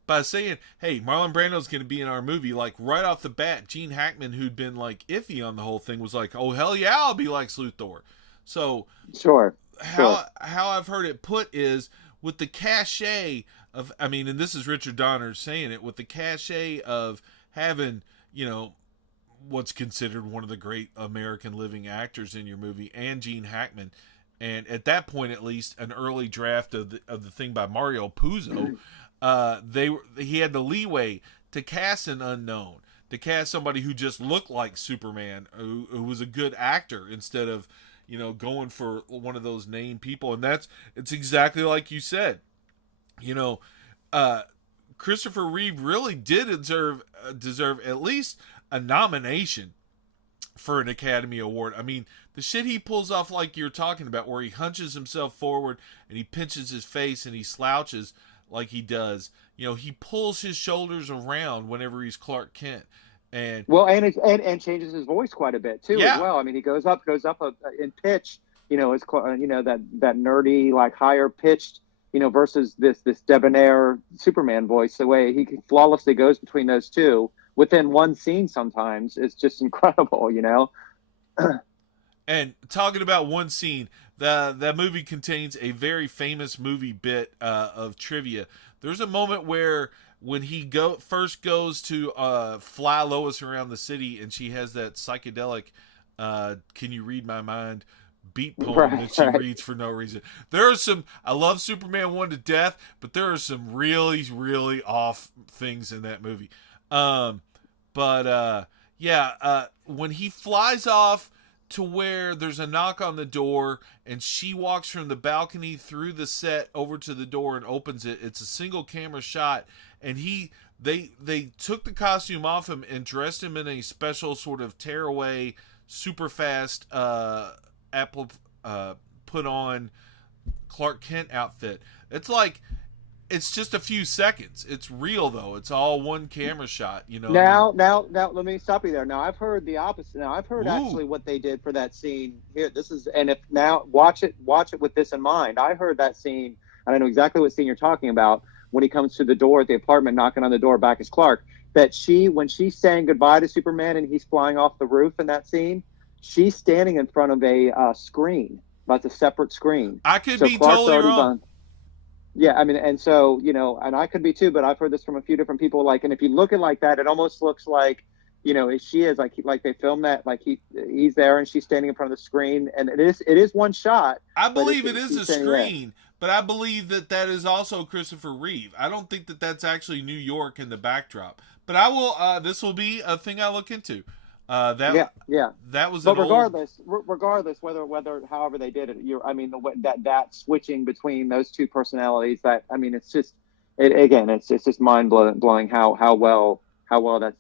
by saying, hey, Marlon Brando's going to be in our movie, right off the bat, Gene Hackman, who'd been iffy on the whole thing, was like, oh, hell yeah, I'll be like Luthor. So sure. How I've heard it put is with the cachet of, and this is Richard Donner saying it, with the cachet of having, what's considered one of the great American living actors in your movie, and Gene Hackman, and at that point, at least, an early draft of the thing by Mario Puzo. He had the leeway to cast an unknown, to cast somebody who just looked like Superman, who was a good actor, instead of going for one of those named people. And it's exactly like you said. Christopher Reeve really did deserve at least a nomination for an Academy Award. I mean, the shit he pulls off, like you're talking about, where he hunches himself forward and he pinches his face and he slouches like he does. He pulls his shoulders around whenever he's Clark Kent. And and changes his voice quite a bit too, yeah, as well. I mean, he goes up in pitch, as that nerdy, like, higher pitched, versus this debonair Superman voice. The way he flawlessly goes between those two within one scene sometimes is just incredible. And talking about one scene, that movie contains a very famous movie bit of trivia. There's a moment where, when he first goes to fly Lois around the city, and she has that psychedelic "Can You Read My Mind" beat poem that she reads for no reason. There are some, I love Superman 1 to death, but there are some really, really off things in that movie. When he flies off to where there's a knock on the door, and she walks from the balcony through the set over to the door and opens it. It's a single camera shot, and they took the costume off him and dressed him in a special sort of tearaway, super fast put on Clark Kent outfit. It's just a few seconds. It's real, though. It's all one camera shot. Now, let me stop you there. Now, I've heard the opposite. Now, I've heard actually what they did for that scene here. Watch it with this in mind. I heard that scene, and I know exactly what scene you're talking about. When he comes to the door at the apartment, knocking on the door back as Clark, that when she's saying goodbye to Superman and he's flying off the roof in that scene, she's standing in front of a screen. That's a separate screen. I could be totally wrong. Yeah, I mean, and so, and I could be too, but I've heard this from a few different people. Like, and if you look at it like that, it almost looks like, she is like they filmed that, like he's there and she's standing in front of the screen, and it is one shot. I believe it is a screen, but I believe that is also Christopher Reeve. I don't think that that's actually New York in the backdrop, but I will. This will be a thing I look into. That was. But regardless, whether however they did it, that switching between those two personalities, it's just mind blowing how well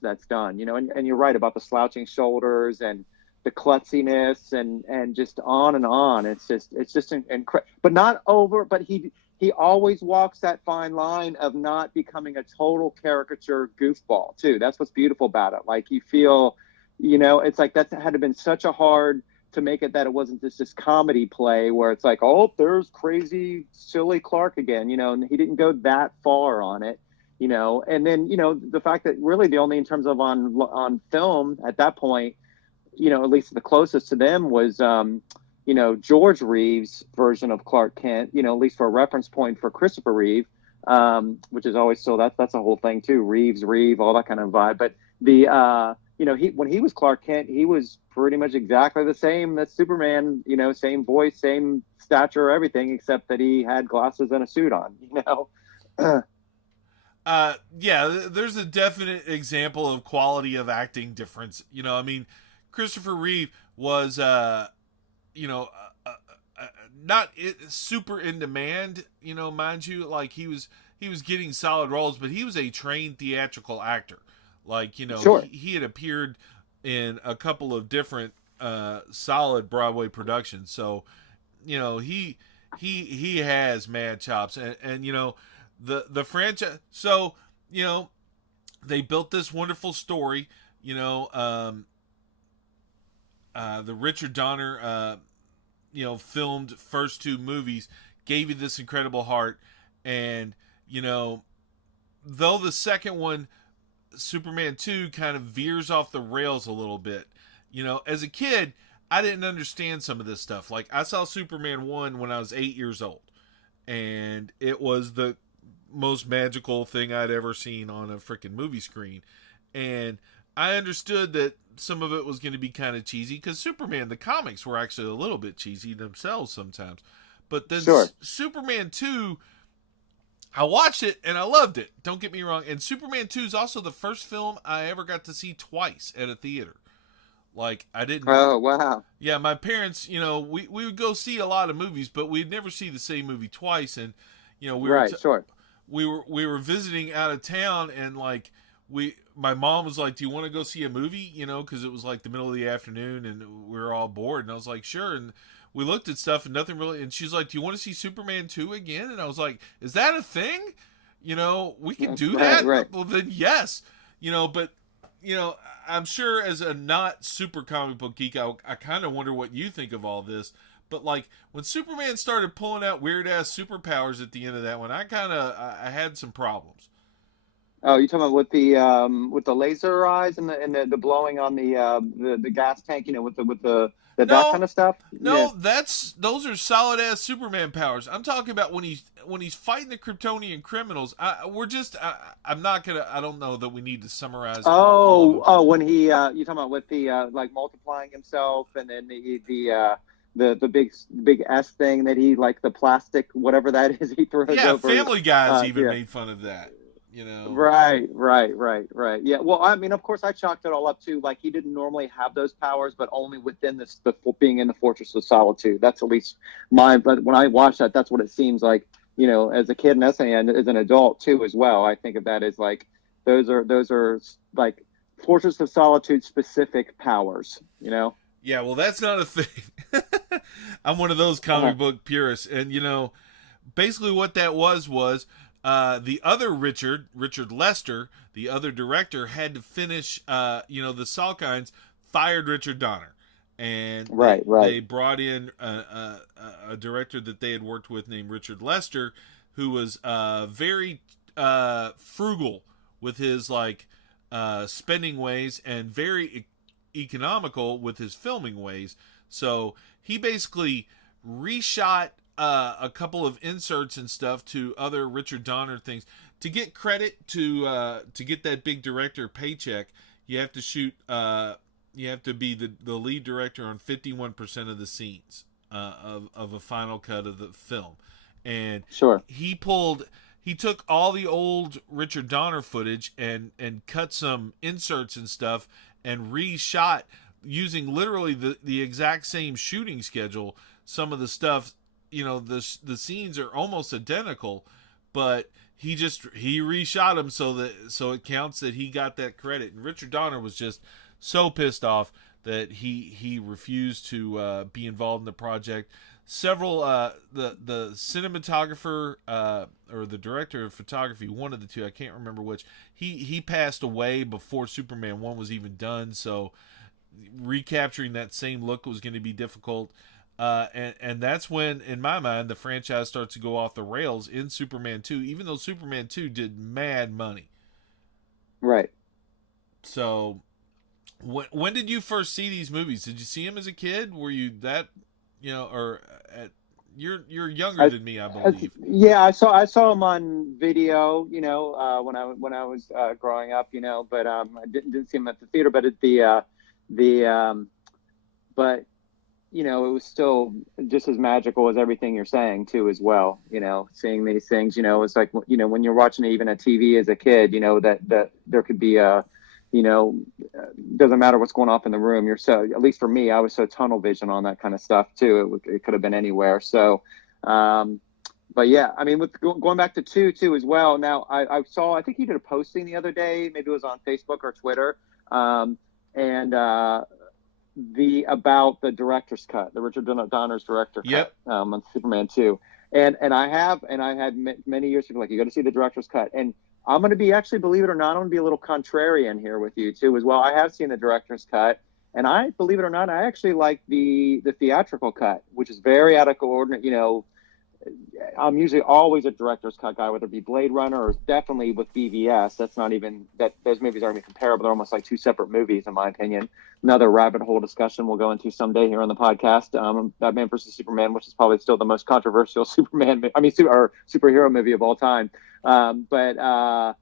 that's done, and you're right about the slouching shoulders and the klutziness and just on and on. It's just incredible, but not over. But he always walks that fine line of not becoming a total caricature goofball too. That's what's beautiful about it. Like, you feel. It's like that had to have been such a hard to make it that it wasn't just this comedy play where it's like, oh, there's crazy, silly Clark again, and he didn't go that far on it, and then, the fact that really the only in terms of on film at that point, at least the closest to them was, George Reeve's version of Clark Kent, at least for a reference point for Christopher Reeve, which is always still, that's a whole thing too. Reeve, all that kind of vibe. But when he was Clark Kent, he was pretty much exactly the same as Superman, same voice, same stature, everything, except that he had glasses and a suit on, There's a definite example of quality of acting difference. Christopher Reeve was, not super in demand, mind you, like he was getting solid roles, but he was a trained theatrical actor. Like, sure. he had appeared in a couple of different solid Broadway productions. So, he has mad chops. And the franchise. So, they built this wonderful story. The Richard Donner, filmed first two movies gave you this incredible heart. And, though the second one, Superman 2, kind of veers off the rails a little bit. As a kid, I didn't understand some of this stuff. Like, I saw Superman 1 when I was 8 years old, and it was the most magical thing I'd ever seen on a freaking movie screen. And I understood that some of it was going to be kind of cheesy, because Superman, the comics were actually a little bit cheesy themselves sometimes. But then Sure. Superman 2, I watched it and I loved it. Don't get me wrong. And Superman 2 is also the first film I ever got to see twice at a theater. Like, I didn't. Oh, wow. Yeah, my parents, we would go see a lot of movies, but we'd never see the same movie twice. And, Sure. we were visiting out of town, and like my mom was like, "Do you want to go see a movie?" Because it was like the middle of the afternoon, and we were all bored. And I was like, "Sure." And we looked at stuff, and nothing really. And she's like, "Do you want to see Superman 2 again?" And I was like, "Is that a thing? We can do that." Right. Well, then yes. But I'm sure as a not super comic book geek, I kind of wonder what you think of all this. But like when Superman started pulling out weird ass superpowers at the end of that one, I had some problems. Oh, you talking about with the laser eyes and the blowing on the gas tank, with that kind of stuff? No, Yeah. those are solid ass Superman powers. I'm talking about when he's fighting the Kryptonian criminals. I'm not gonna. I don't know that we need to summarize. All of them. When he you talking about with the like multiplying himself, and then the big S thing that he, like, the plastic whatever that is, he throws over. Family Guys even yeah. made fun of that. Right. Yeah. Well, I mean, of course, I chalked it all up to, like, he didn't normally have those powers, but only within the being in the Fortress of Solitude. That's at least mine. But when I watched that, that's what it seems like. As a kid and as an adult too, as well. I think of that as like those are like Fortress of Solitude specific powers. Yeah. Well, that's not a thing. I'm one of those comic book purists, and basically what that was the other Richard Lester, the other director, had to finish, the Salkinds fired Richard Donner. And they brought in a director that they had worked with named Richard Lester, who was very frugal with his, like, spending ways, and very economical with his filming ways. So he basically reshot a couple of inserts and stuff to other Richard Donner things to get credit to get that big director paycheck. You have to shoot. You have to be the lead director on 51% of the scenes of a final cut of the film, and sure, he took all the old Richard Donner footage and cut some inserts and stuff and reshot using literally the exact same shooting schedule. Some of the stuff. The scenes are almost identical, but he reshot them so it counts that he got that credit. And Richard Donner was just so pissed off that he refused to be involved in the project. Several the cinematographer or the director of photography, one of the two, I can't remember which, he passed away before Superman 1 was even done, so recapturing that same look was going to be difficult. And that's when, in my mind, the franchise starts to go off the rails in Superman 2, even though Superman 2 did mad money. Right. So, when did you first see these movies? Did you see them as a kid? Were you that, or you're younger than me, I believe. Yeah, I saw them on video, when I was growing up, but I didn't see them at the theater. But but it was still just as magical as everything you're saying too, as well. Seeing these things, it's like, when you're watching even a TV as a kid, that there could be doesn't matter what's going off in the room. You're so, at least for me, I was so tunnel vision on that kind of stuff too. It could have been anywhere. So, but yeah, I mean, with going back to 2 too as well. Now I think you did a posting the other day, maybe it was on Facebook or Twitter, about the director's cut, the Richard Donner's director cut, on Superman 2. And I had many years ago, like, you got to see the director's cut. And I'm going to be, actually, believe it or not, I'm going to be a little contrarian here with you too as well. I have seen the director's cut, and I, believe it or not, I actually like the theatrical cut, which is very out of coordinate. I'm usually always a director's cut guy, whether it be Blade Runner or definitely with BVS. That's not even that, those movies aren't even comparable. They're almost like two separate movies, in my opinion. Another rabbit hole discussion we'll go into someday here on the podcast. Batman versus Superman, which is probably still the most controversial superhero movie of all time. But I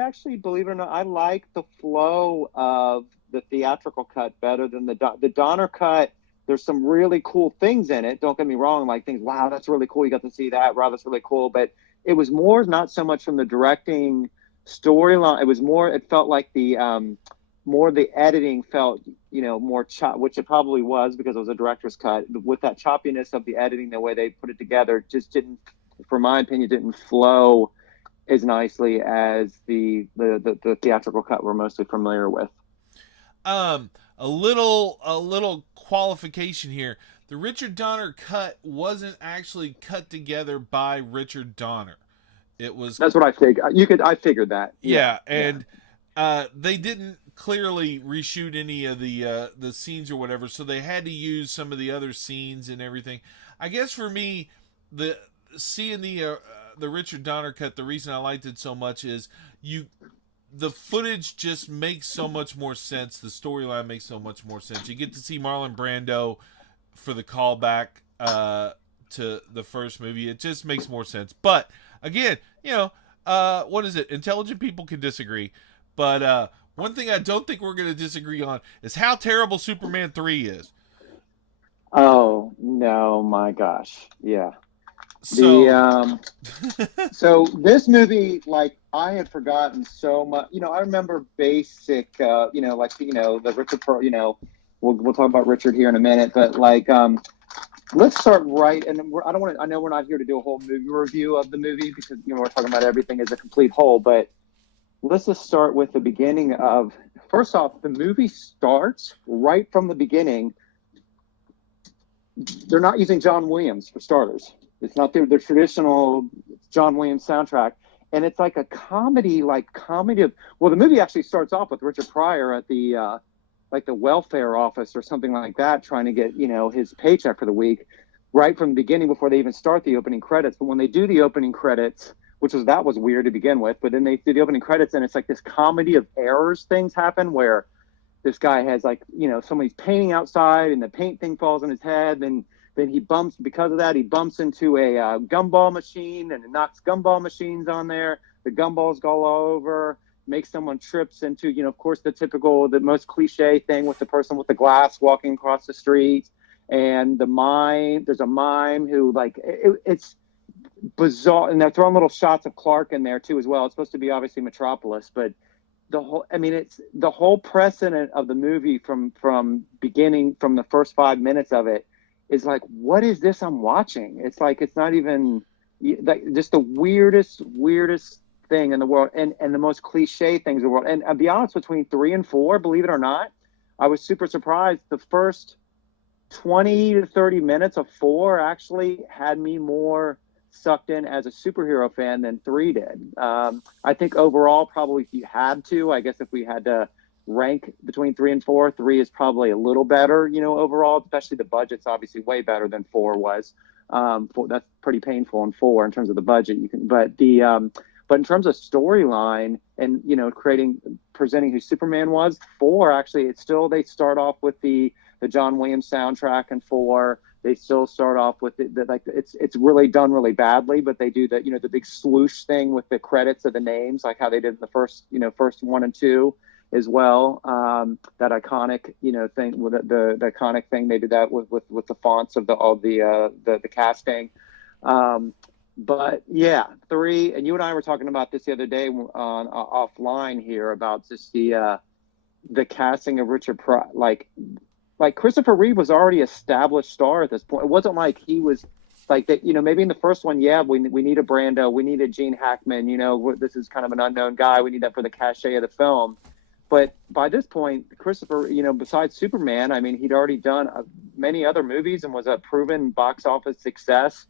actually, believe it or not, I like the flow of the theatrical cut better than the Donner cut. There's some really cool things in it. Don't get me wrong, like things, wow, that's really cool. You got to see that. Wow, that's really cool. But it was more not so much from the directing storyline. It was more, it felt like more the editing felt, more which it probably was because it was a director's cut. With that choppiness of the editing, the way they put it together, just didn't, for my opinion, didn't flow as nicely as the theatrical cut we're mostly familiar with. A little qualification here. The Richard Donner cut wasn't actually cut together by Richard Donner. It was. That's what I figured. I figured that. Yeah, and they didn't clearly reshoot any of the scenes or whatever, so they had to use some of the other scenes and everything. I guess for me, seeing the Richard Donner cut, the reason I liked it so much is the footage just makes so much more sense. The storyline makes so much more sense. You get to see Marlon Brando for the callback to the first movie. It just makes more sense. But again, what is it? Intelligent people can disagree. But one thing I don't think we're going to disagree on is how terrible Superman 3 is. Oh, no, my gosh. Yeah. So, so this movie, like, I had forgotten so much. I remember basic, the Richard, we'll talk about Richard here in a minute, but let's start right. And I know we're not here to do a whole movie review of the movie because, we're talking about everything as a complete whole, but let's just start with the beginning of, first off, the movie starts right from the beginning. They're not using John Williams for starters. It's not the traditional John Williams soundtrack. And it's like a comedy of, well, the movie actually starts off with Richard Pryor at the welfare office or something like that, trying to get, his paycheck for the week right from the beginning before they even start the opening credits. But when they do the opening credits, that was weird to begin with, but then they do the opening credits and it's like this comedy of errors things happen where this guy has somebody's painting outside and the paint thing falls on his head. Then he bumps into a gumball machine and it knocks gumball machines on there. The gumballs go all over, makes someone trips into, of course, the most cliche thing with the person with the glass walking across the street. And there's a mime who it's bizarre. And they're throwing little shots of Clark in there too, as well. It's supposed to be obviously Metropolis, but it's the whole precedent of the movie from beginning, from the first 5 minutes of it, is like, what is this I'm watching? It's like, it's not even just the weirdest thing in the world and the most cliche things in the world. And I'll be honest, between 3 and 4, believe it or not, I was super surprised. The first 20 to 30 minutes of 4 actually had me more sucked in as a superhero fan than 3 did. I think overall, probably if you had to, I guess if we had to rank between 3 and 4, 3 is probably a little better, overall, especially the budget's obviously way better than 4 was. That's pretty painful in 4 in terms of the budget. But in terms of storyline and, presenting who Superman was, 4 actually, they start off with the John Williams soundtrack, and 4, they still start off with it's really done really badly, but they do the big swoosh thing with the credits of the names, like how they did in the first 1 and 2 as well. That iconic, thing with the iconic thing, they did that with the fonts of the casting. But yeah, 3, and you and I were talking about this the other day offline here about just the casting of Richard Pryor. Like Christopher Reeve was already established star at this point. It wasn't like he was like that, maybe in the first one, yeah, we need a Brando, we need a Gene Hackman, this is kind of an unknown guy. We need that for the cachet of the film. But by this point, Christopher, besides Superman, I mean, he'd already done many other movies and was a proven box office success.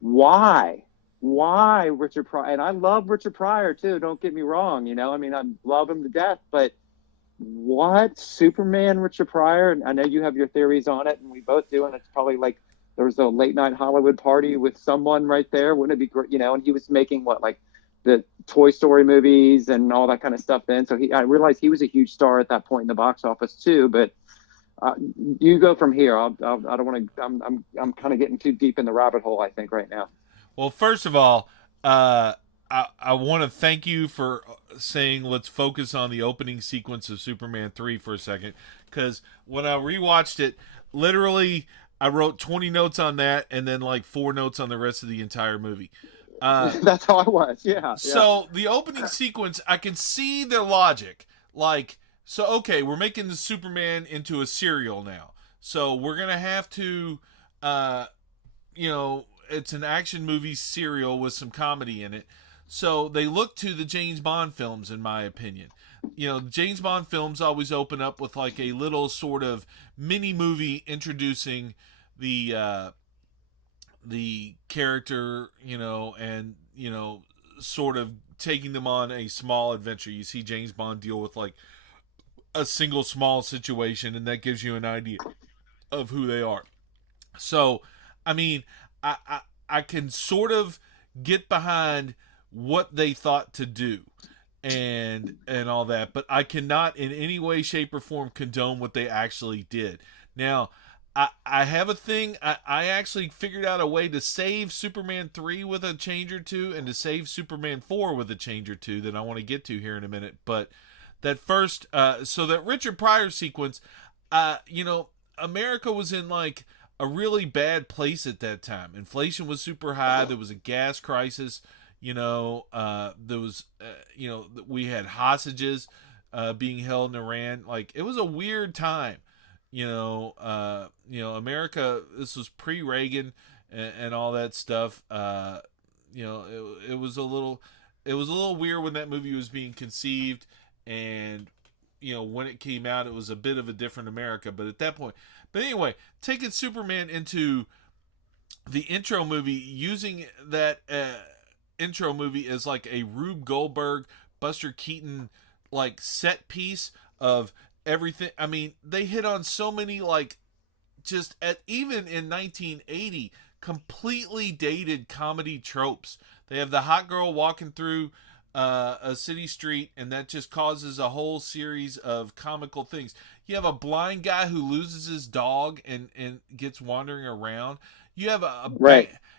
Why Richard Pryor? And I love Richard Pryor too, don't get me wrong, I love him to death, but what, Superman Richard Pryor? And I know you have your theories on it, and we both do, and it's probably like there's a late night Hollywood party with someone right there. Wouldn't it be great? And he was making the Toy Story movies and all that kind of stuff then. So I realized he was a huge star at that point in the box office too. But you go from here. I don't want to. I'm kind of getting too deep in the rabbit hole, I think, right now. Well, first of all, I want to thank you for saying let's focus on the opening sequence of Superman 3 for a second, because when I rewatched it, literally I wrote 20 notes on that and then like 4 notes on the rest of the entire movie. That's how I was. Yeah. So the opening sequence, I can see their logic. Like, so okay, we're making the Superman into a serial now, so we're gonna have to, it's an action movie serial with some comedy in it. So they look to the James Bond films, in my opinion. James Bond films always open up with like a little sort of mini movie introducing the character, and sort of taking them on a small adventure. You see James Bond deal with like a single small situation, and that gives you an idea of who they are. So, I mean, I can sort of get behind what they thought to do and all that, but I cannot in any way, shape, or form condone what they actually did. Now, I have a thing. I actually figured out a way to save Superman 3 with a change or two, and to save Superman 4 with a change or two that I want to get to here in a minute. But that first, so that Richard Pryor sequence, America was in like a really bad place at that time. Inflation was super high. There was a gas crisis. There was, we had hostages being held in Iran. Like, it was a weird time. America, this was pre-Reagan and all that stuff. It was a little weird when that movie was being conceived, and when it came out, it was a bit of a different America. But at that point, anyway, taking Superman into the intro movie, using that intro movie as like a Rube Goldberg, Buster Keaton like set piece of everything. I mean, they hit on so many like just even in 1980 completely dated comedy tropes. They have the hot girl walking through a city street, and that just causes a whole series of comical things. You have a blind guy who loses his dog and gets wandering around. You have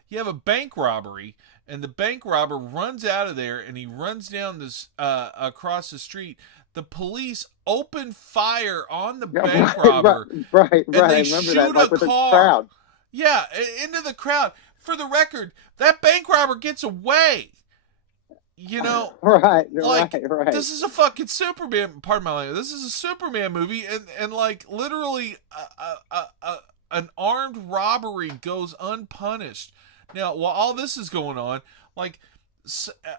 you have a bank robbery, and the bank robber runs out of there, and he runs down this across the street. The police open fire on the bank robber. Right. And they shoot that, like, a car. Yeah, into the crowd. For the record, that bank robber gets away. Right. This is a fucking Superman. Pardon my language. This is a Superman movie, and like literally, an armed robbery goes unpunished. Now, while all this is going on, like,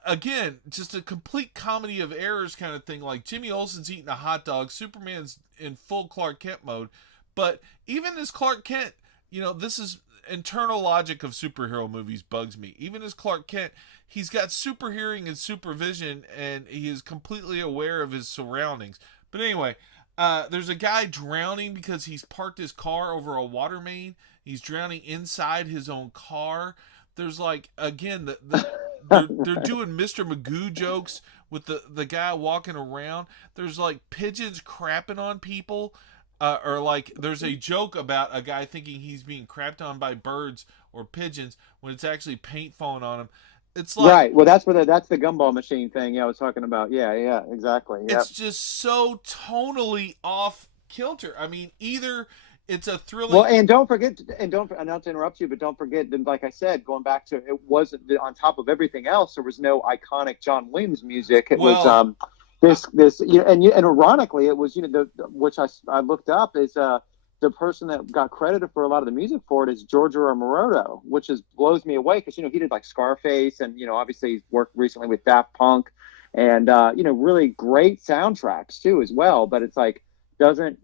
again, just a complete comedy of errors kind of thing. Like, Jimmy Olsen's eating a hot dog, Superman's in full Clark Kent mode, but even as Clark Kent, this is internal logic of superhero movies bugs me. Even as Clark Kent, he's got super hearing and supervision, and he is completely aware of his surroundings. But anyway, there's a guy drowning because he's parked his car over a water main. He's drowning inside his own car. There's like, again, they're doing Mr. Magoo jokes with the guy walking around. There's like pigeons crapping on people. Or like there's a joke about a guy thinking he's being crapped on by birds or pigeons when it's actually paint falling on him. It's like, right. Well, that's the gumball machine thing. Yeah, I was talking about. Yeah, exactly. Yep. It's just so tonally off kilter. I mean, either it's a thrilling. Well, and don't forget, not to interrupt you, but don't forget, like I said, going back to, it wasn't on top of everything else. There was no iconic John Williams music. It was this, and ironically, it was which I looked up is the person that got credited for a lot of the music for it is Giorgio Moroder, which blows me away because he did like Scarface, and obviously he's worked recently with Daft Punk, and really great soundtracks too as well. But it's like, doesn't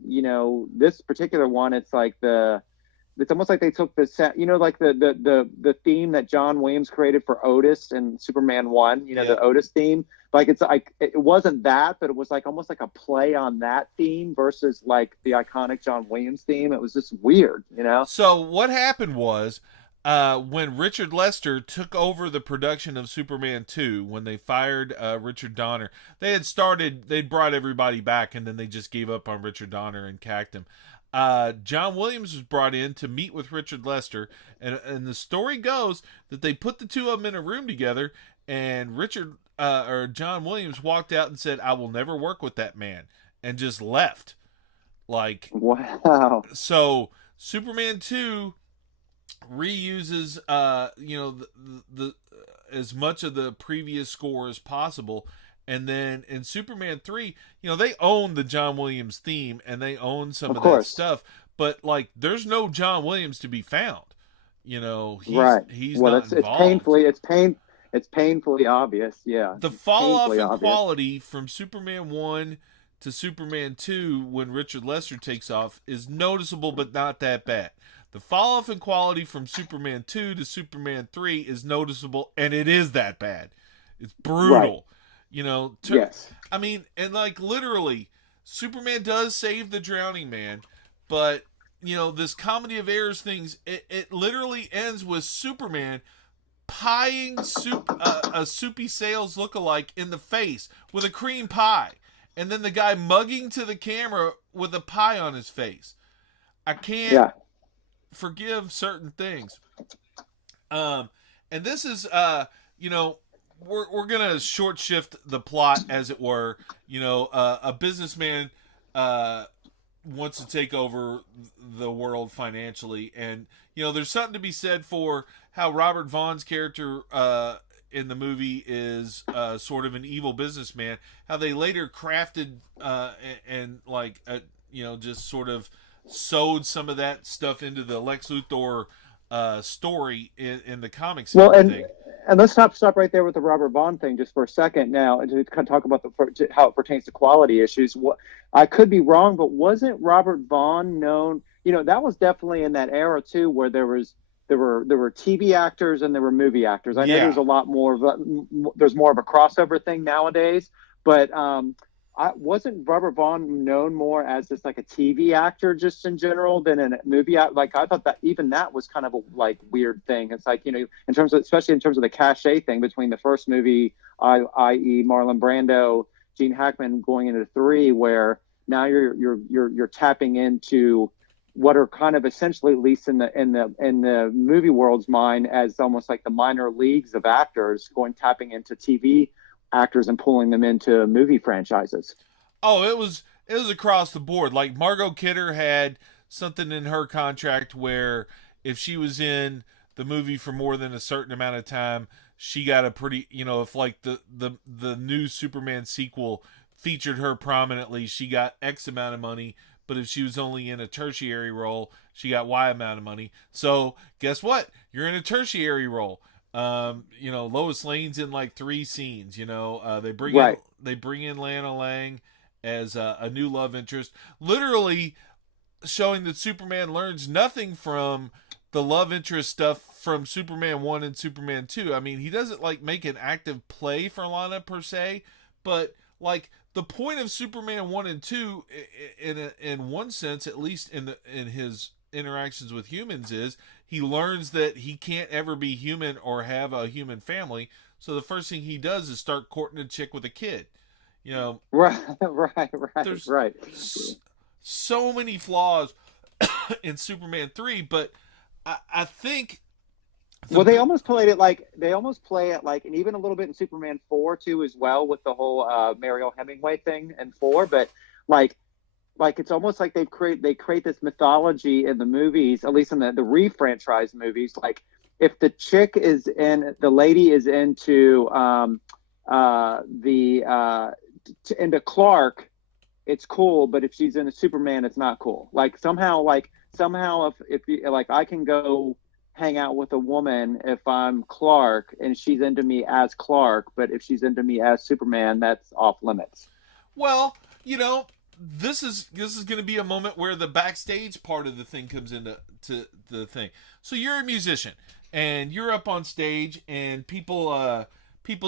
this particular one, it's almost like they took like the theme that John Williams created for Otis and Superman 1, the Otis theme. Like, it's like, it wasn't that, but it was like almost like a play on that theme versus like the iconic John Williams theme. It was just weird, So what happened was, when Richard Lester took over the production of Superman 2, when they fired Richard Donner, they'd brought everybody back, and then they just gave up on Richard Donner and cacked him. John Williams was brought in to meet with Richard Lester, and the story goes that they put the two of them in a room together, and Richard or John Williams walked out and said, "I will never work with that man," and just left. Like, Wow. so Superman 2 reuses the as much of the previous score as possible, and then in Superman 3, they own the John Williams theme and they own some Of of that course. stuff, but like there's no John Williams to be found. Right. He's Well, not it's involved. it's painfully obvious. Yeah. The It's fall off painfully in obvious. quality from Superman 1 to Superman 2 when Richard Lester takes off is noticeable, but not that bad. The fall off in quality from Superman 2 to Superman 3 is noticeable, and it is that bad. It's Right. brutal. Yes. I mean, and like literally, Superman does save the drowning man, but this comedy of errors things, it literally ends with Superman pieing a soupy sales lookalike in the face with a cream pie, and then the guy mugging to the camera with a pie on his face. I can't Yeah. forgive certain things. And this is we're gonna short shift the plot, as it were. A businessman wants to take over the world financially, and there's something to be said for how Robert Vaughn's character in the movie is sort of an evil businessman. How they later crafted and like just sort of sewed some of that stuff into the Lex Luthor story in the comics and Well, everything. and let's stop right there with the Robert Vaughn thing just for a second now, and to kind of talk about how it pertains to quality issues. What I could be wrong, but wasn't Robert Vaughn known? That was definitely in that era too, where there were TV actors and there were movie actors. I know Yeah. there's more of a crossover thing nowadays, but I wasn't Robert Vaughn known more as just like a TV actor just in general than in a movie. Like I thought that even that was kind of a like weird thing. It's like, in terms of, especially in terms of the cachet thing between the first movie, i.e. Marlon Brando, Gene Hackman, going into 3, where now you're tapping into what are kind of essentially, at least in the movie world's mind, as almost like the minor leagues of actors tapping into TV actors and pulling them into movie franchises. Oh, it was across the board. Like Margot Kidder had something in her contract where if she was in the movie for more than a certain amount of time, she got a pretty, if like the new Superman sequel featured her prominently, she got X amount of money. But if she was only in a tertiary role, she got Y amount of money. So guess what? You're in a tertiary role. Lois Lane's in like 3 scenes. They bring Right. in Lana Lang as a new love interest, literally showing that Superman learns nothing from the love interest stuff from Superman 1 and Superman 2. I mean, he doesn't like make an active play for Lana per se, but like the point of Superman 1 and 2 in one sense, at least in his interactions with humans, is he learns that he can't ever be human or have a human family. So the first thing he does is start courting a chick with a kid. Right. Right. There's Right. so many flaws in Superman 3, but I think Well, they almost play it like, and even a little bit in Superman 4 too, as well, with the whole Mariel Hemingway thing in 4. But like it's almost like they create this mythology in the movies, at least in the Reeve franchise movies. Like if the lady is into into Clark, it's cool, but if she's into Superman, it's not cool. Like somehow if you, like, I can go hang out with a woman if I'm Clark and she's into me as Clark, but if she's into me as Superman, that's off limits. well, this is going to be a moment where the backstage part of the thing comes into the thing. So you're a musician and you're up on stage and people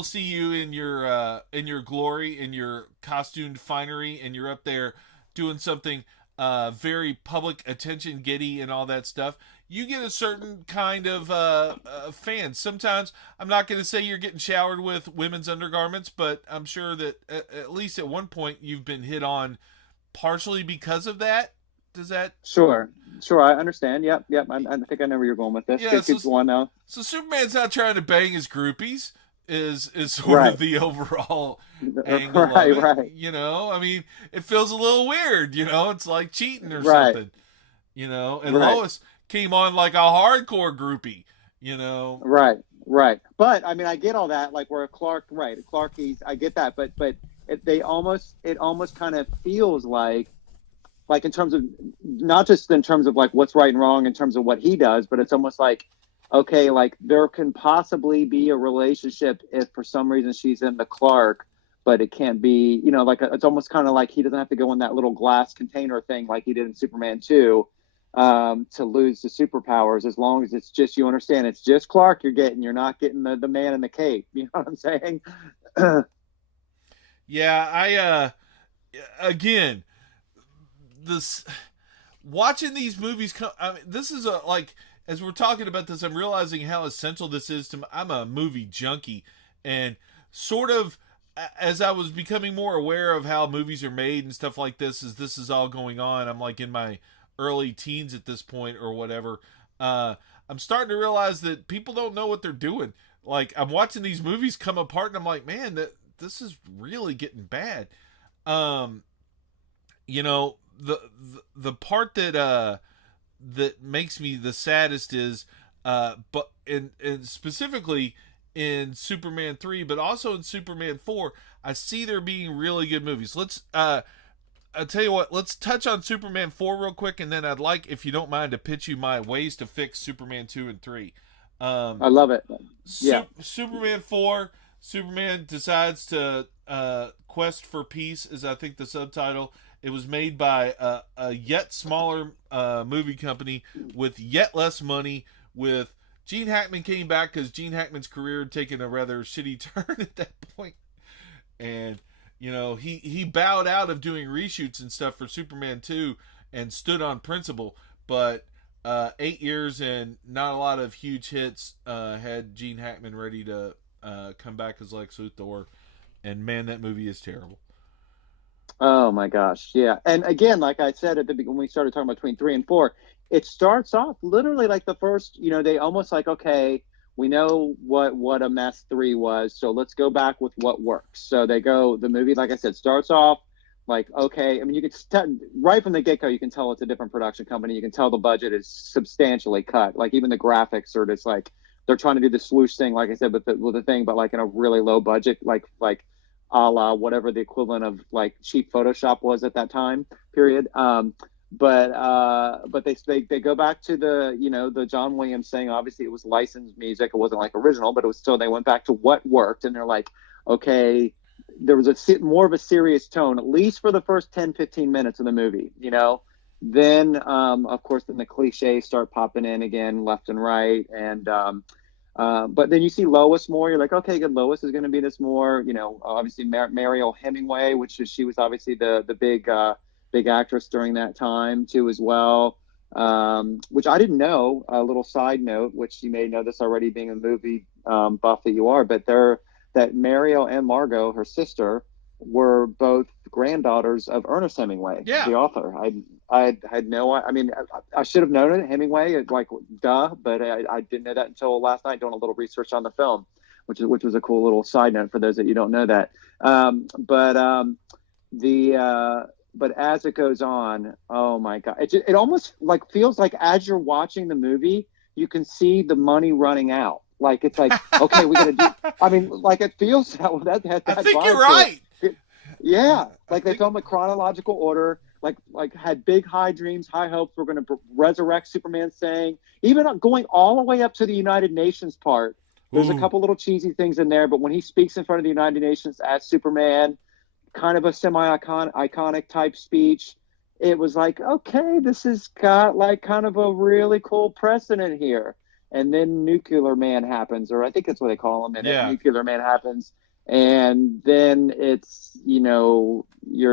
see you in your glory, in your costumed finery, and you're up there doing something very public attention getty and all that stuff. You get a certain kind of fans. Sometimes, I'm not going to say you're getting showered with women's undergarments, but I'm sure that at least at one point you've been hit on partially because of that. Does that? Sure, I understand. Yep. I think I know where you're going with this. Yeah. Keep going now. So Superman's not trying to bang his groupies. is sort Right. of the overall angle Right, of it. right, You know, I mean, it feels a little weird. You know, it's like cheating or right, something. You know, and right, Lois came on like a hardcore groupie. You know, right, right. But I mean, I get all that. Like where Clark, right? Clark, I get that. But it almost kind of feels like in terms of not just in terms of like what's right and wrong in terms of what he does, but it's almost like, okay, like there can possibly be a relationship if for some reason she's into Clark, but it can't be, like it's almost kind of like he doesn't have to go in that little glass container thing like he did in Superman 2 to lose the superpowers, as long as it's just, you understand, it's just Clark you're not getting the man in the cape. You know what I'm saying? yeah, I again, this watching these movies come. I mean, this is a like as we're talking about this, I'm realizing how essential this is to. I'm a movie junkie, and sort of as I was becoming more aware of how movies are made and stuff like this, as this is all going on, I'm like in my early teens at this point or whatever. I'm starting to realize that people don't know what they're doing. Like I'm watching these movies come apart, and I'm like, man, that this is really getting bad. Um, you know, the part that makes me the saddest is but in specifically in Superman 3, but also in Superman 4, I see there being really good movies. Let's I'll tell you what, let's touch on Superman 4 real quick, and then I'd like, if you don't mind, to pitch you my ways to fix Superman 2 and 3. I love it. Yeah. Superman 4, Superman decides to quest for peace is I think the subtitle. It was made by a yet smaller movie company with yet less money. With Gene Hackman came back because Gene Hackman's career had taken a rather shitty turn at that point, and he bowed out of doing reshoots and stuff for Superman 2 and stood on principle. But 8 years and not a lot of huge hits had Gene Hackman ready to come back as Lex Luthor, and man, that movie is terrible. Oh my gosh, yeah. And again, like I said at the beginning when we started talking about between 3 and 4, it starts off literally like the first, they almost like, okay, we know what a mess 3 was, so let's go back with what works. So the movie, like I said, starts off like, okay, I mean, you can right from the get-go, you can tell it's a different production company. You can tell the budget is substantially cut. Like even the graphics are just like, they're trying to do the swoosh thing, like I said, with the thing, but like in a really low budget, like a la whatever the equivalent of like cheap Photoshop was at that time period. But they go back to the John Williams saying, obviously it was licensed music, it wasn't like original, but it was still, they went back to what worked, and they're like, okay, there was more of a serious tone, at least for the first 10-15 minutes of the movie. Then of course then the cliches start popping in again left and right, and but then you see Lois more. You're like, okay, good. Lois is going to be this more, obviously Mariel Hemingway, she was obviously the big actress during that time too as well, which I didn't know. A little side note, which you may know this already, being a movie buff that you are, but that Mariel and Margot, her sister, were both granddaughters of Ernest Hemingway, Yeah. the author. I had no, I mean, I should have known it. Hemingway, like, duh, but I didn't know that until last night doing a little research on the film, which was a cool little side note for those that you don't know that. But as it goes on, oh my God, it almost like feels like as you're watching the movie, you can see the money running out. Like it's like, okay, we got to do. I mean, like it feels that I think you're right. Yeah, like they film a chronological order. Like had big high dreams, high hopes. We're going to resurrect Superman, saying even going all the way up to the United Nations part. There's a couple little cheesy things in there, but when he speaks in front of the United Nations as Superman, kind of a semi-iconic type speech, it was like, okay, this has got like kind of a really cool precedent here. And then Nuclear Man happens, or I think that's what they call him. And then Nuclear Man happens. And then it's, you're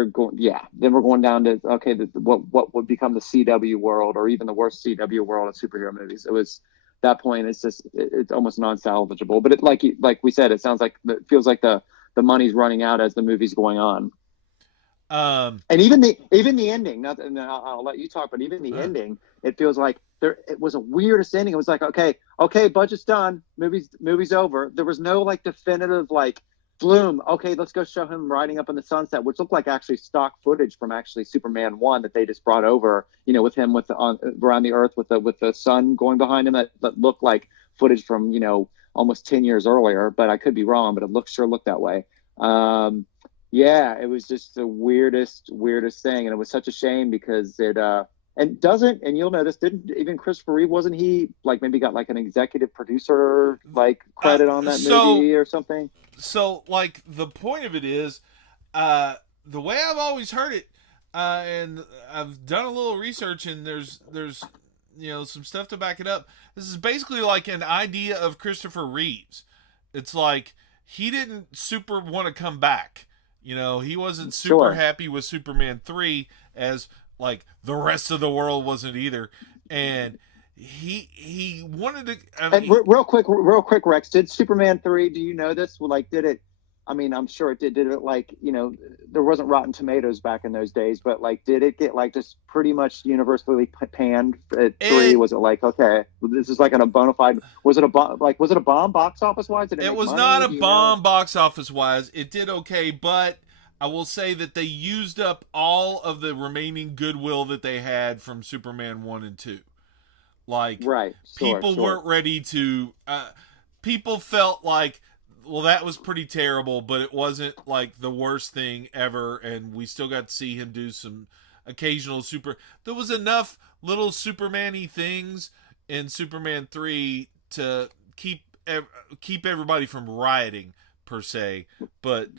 going, then we're going down to, okay, what would become the CW world, or even the worst CW world of superhero movies. It was, that point, it's almost non-salvageable. But it, like we said, it feels like the money's running out as the movie's going on. And even the ending, and I'll let you talk, but even the ending, it feels like it was a weirdest ending. It was like, okay, budget's done, movie's over. There was no like definitive like bloom. Okay, let's go show him riding up in the sunset, which looked like actually stock footage from actually Superman 1 that they just brought over. With him around the Earth with the sun going behind him that looked like footage from almost 10 years earlier. But I could be wrong. But it sure looked that way. Yeah, it was just the weirdest thing, and it was such a shame because it and you'll notice, didn't even Christopher Reeve, wasn't he like maybe got like an executive producer like credit on that movie or something? So like the point of it is, the way I've always heard it, and I've done a little research, and there's some stuff to back it up. This is basically like an idea of Christopher Reeve's. It's like he didn't super want to come back. He wasn't super happy with Superman 3, as like the rest of the world wasn't either, and he wanted to. Real quick, Rex, did Superman 3? Do you know this? Like, did it? I mean, I'm sure it did. Did it like there wasn't Rotten Tomatoes back in those days, but like, did it get like just pretty much universally panned at 3? Was it like, okay, this is like a bona fide? Was it a bomb box office wise? It was not a bomb box office wise. It did okay, but I will say that they used up all of the remaining goodwill that they had from Superman 1 and 2. Like, right, people weren't ready to. People felt like, well, that was pretty terrible, but it wasn't like the worst thing ever, and we still got to see him do some occasional There was enough little Superman-y things in Superman 3 to keep everybody from rioting, per se, but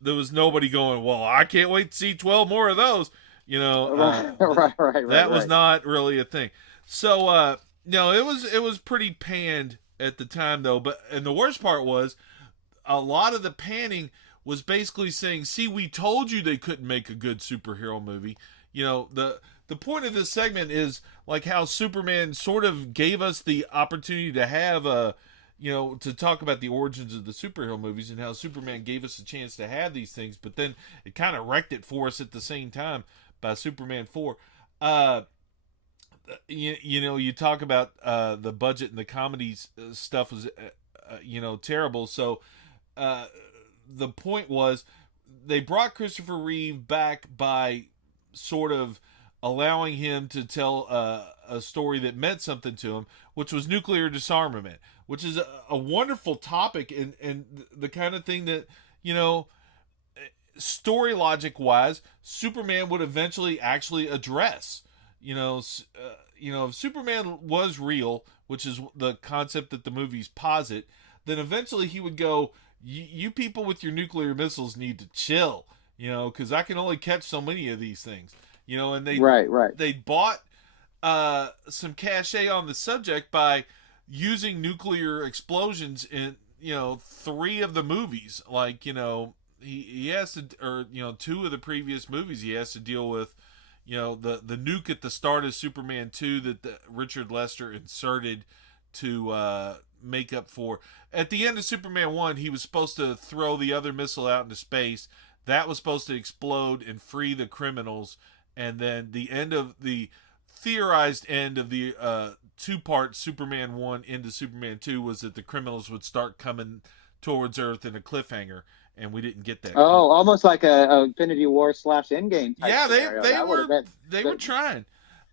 there was nobody going, well, I can't wait to see 12 more of those. Right. That was not really a thing. So, no, it was pretty panned at the time, though. And the worst part was, a lot of the panning was basically saying, see, we told you they couldn't make a good superhero movie. The point of this segment is like how Superman sort of gave us the opportunity to have to talk about the origins of the superhero movies, and how Superman gave us a chance to have these things, but then it kind of wrecked it for us at the same time by Superman 4. You talk about the budget and the comedy stuff was terrible. So the point was, they brought Christopher Reeve back by sort of allowing him to tell a story that meant something to him, which was nuclear disarmament, which is a wonderful topic, and the kind of thing that, story logic wise, Superman would eventually actually address. If Superman was real, which is the concept that the movies posit, then eventually he would go, you people with your nuclear missiles need to chill, because I can only catch so many of these things, and they bought some cachet on the subject by using nuclear explosions in 3 of the movies. Like, he has to, or 2 of the previous movies he has to deal with, the nuke at the start of Superman 2 that Richard Lester inserted to make up for. At the end of Superman 1, he was supposed to throw the other missile out into space. That was supposed to explode and free the criminals. And then the end of the theorized end of the 2-part Superman 1 into Superman 2 was that the criminals would start coming towards Earth in a cliffhanger, and we didn't get that. Oh, almost like a Infinity War / Endgame type scenario. They were trying.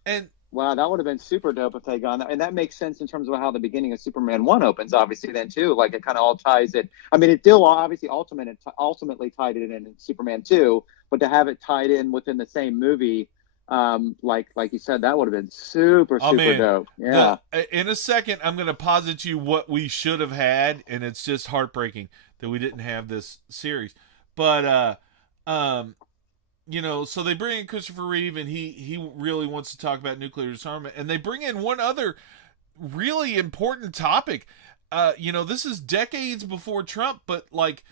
And wow, that would have been super dope if they gone that. And that makes sense in terms of how the beginning of Superman 1 opens, obviously, then too. Like, it kind of all ties it. I mean, it still obviously ultimately tied it in Superman 2, but to have it tied in within the same movie, like you said, that would have been super dope. Yeah. In a second, I'm going to posit you what we should have had, and it's just heartbreaking that we didn't have this series. But so they bring in Christopher Reeve, and he really wants to talk about nuclear disarmament, and they bring in one other really important topic. This is decades before Trump, but like,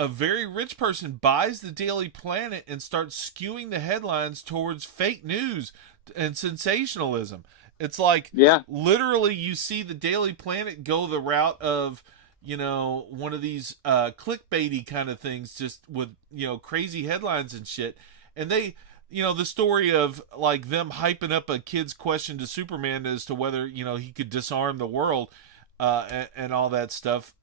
a very rich person buys the Daily Planet and starts skewing the headlines towards fake news and sensationalism. It's like, literally, you see the Daily Planet go the route of, one of these clickbaity kind of things, just with, crazy headlines and shit. And the story of like them hyping up a kid's question to Superman as to whether he could disarm the world, and all that stuff.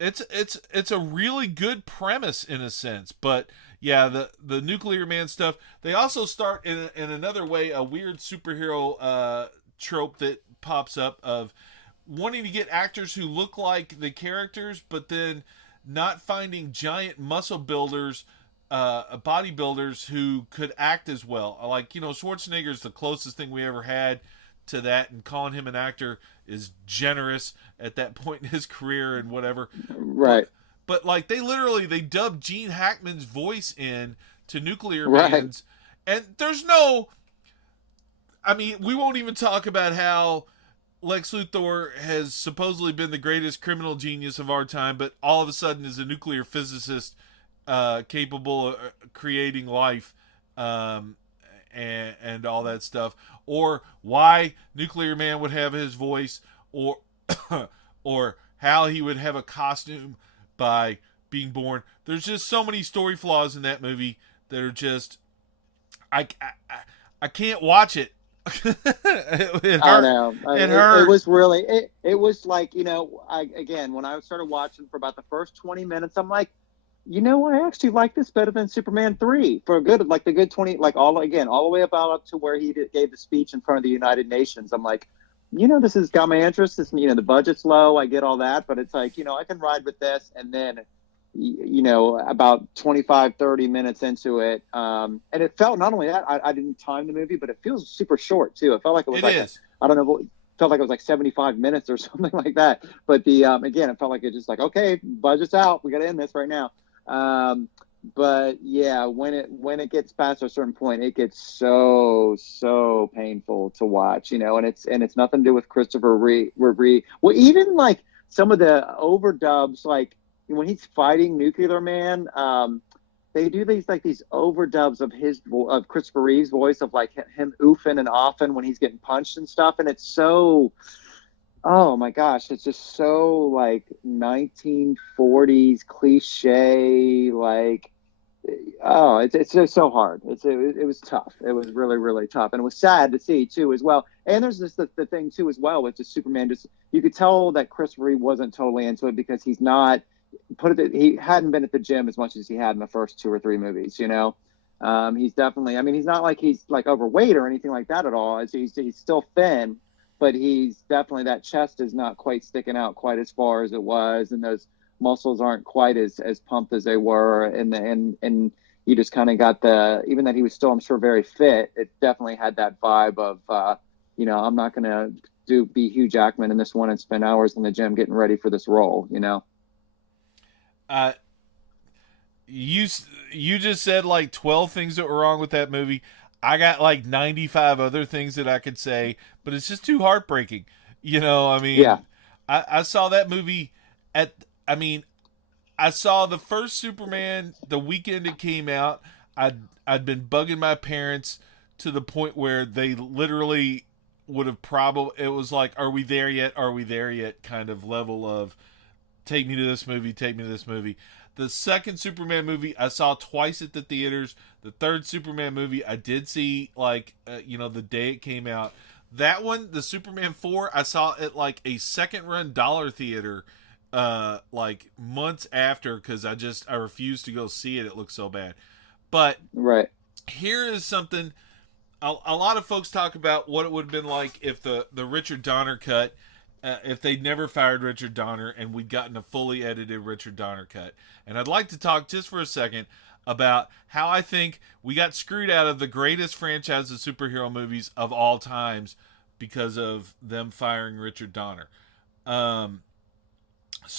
It's a really good premise in a sense, but yeah, the nuclear man stuff. They also start in another way a weird superhero trope that pops up of wanting to get actors who look like the characters, but then not finding giant muscle builders, bodybuilders who could act as well. Like Schwarzenegger's the closest thing we ever had to that, and calling him an actor is generous at that point in his career and whatever. Right. But like they dubbed Gene Hackman's voice in to Nuclear Right. Man's, and there's no. I mean, we won't even talk about how Lex Luthor has supposedly been the greatest criminal genius of our time, but all of a sudden is a nuclear physicist capable of creating life, and all that stuff, or why Nuclear Man would have his voice, or or how he would have a costume by being born. There's just so many story flaws in that movie that are just I can't watch it. It hurt. I know. It hurt. It was really, it was like, again, when I started watching for about the first 20 minutes, I'm like, I actually like this better than Superman 3 for a good, like the good 20, like all the way up to where he gave the speech in front of the United Nations. I'm like, this has got my interest. This, the budget's low. I get all that, but it's like, I can ride with this. And then, about 25, 30 minutes into it. And it felt, not only that, I didn't time the movie, but it feels super short too. It felt like it was I don't know, felt like it was like 75 minutes or something like that. But again, it felt like it just like, okay, budget's out. We got to end this right now. But yeah, when it gets past a certain point, it gets so painful to watch, and it's nothing to do with Christopher Reeve. Well, even like some of the overdubs, like when he's fighting Nuclear Man, they do these overdubs of Christopher Reeve's voice of like him oofing and offing when he's getting punched and stuff, and it's so. Oh my gosh, it's just so like 1940s cliche, like, oh, it's just so hard. It was tough. It was really, really tough. And it was sad to see too, as well. And there's just the thing too, as well, with just Superman, you could tell that Chris Reeve wasn't totally into it because he hadn't been at the gym as much as he had in the first 2 or 3 movies, he's definitely, he's not like he's like overweight or anything like that at all. He's still thin, but he's definitely, that chest is not quite sticking out quite as far as it was, and those muscles aren't quite as pumped as they were, and you just kind of got even that he was still, I'm sure, very fit. It definitely had that vibe of, I'm not going to be Hugh Jackman in this one and spend hours in the gym getting ready for this role, You just said like 12 things that were wrong with that movie. I got like 95 other things that I could say, but it's just too heartbreaking. Yeah. I saw that movie I saw the first Superman the weekend it came out. I'd been bugging my parents to the point where they literally would have it was like, are we there yet? Are we there yet? Kind of level of take me to this movie, take me to this movie. The second Superman movie I saw twice at the theaters. The third Superman movie I did see the day it came out. That one, the Superman 4, I saw at like a second run dollar theater like months after, because I refused to go see it. It looked so bad. But right here is something a lot of folks talk about what it would have been like if the Richard Donner cut, if they'd never fired Richard Donner and we'd gotten a fully edited Richard Donner cut. And I'd like to talk just for a second about how I think we got screwed out of the greatest franchise of superhero movies of all times because of them firing Richard Donner.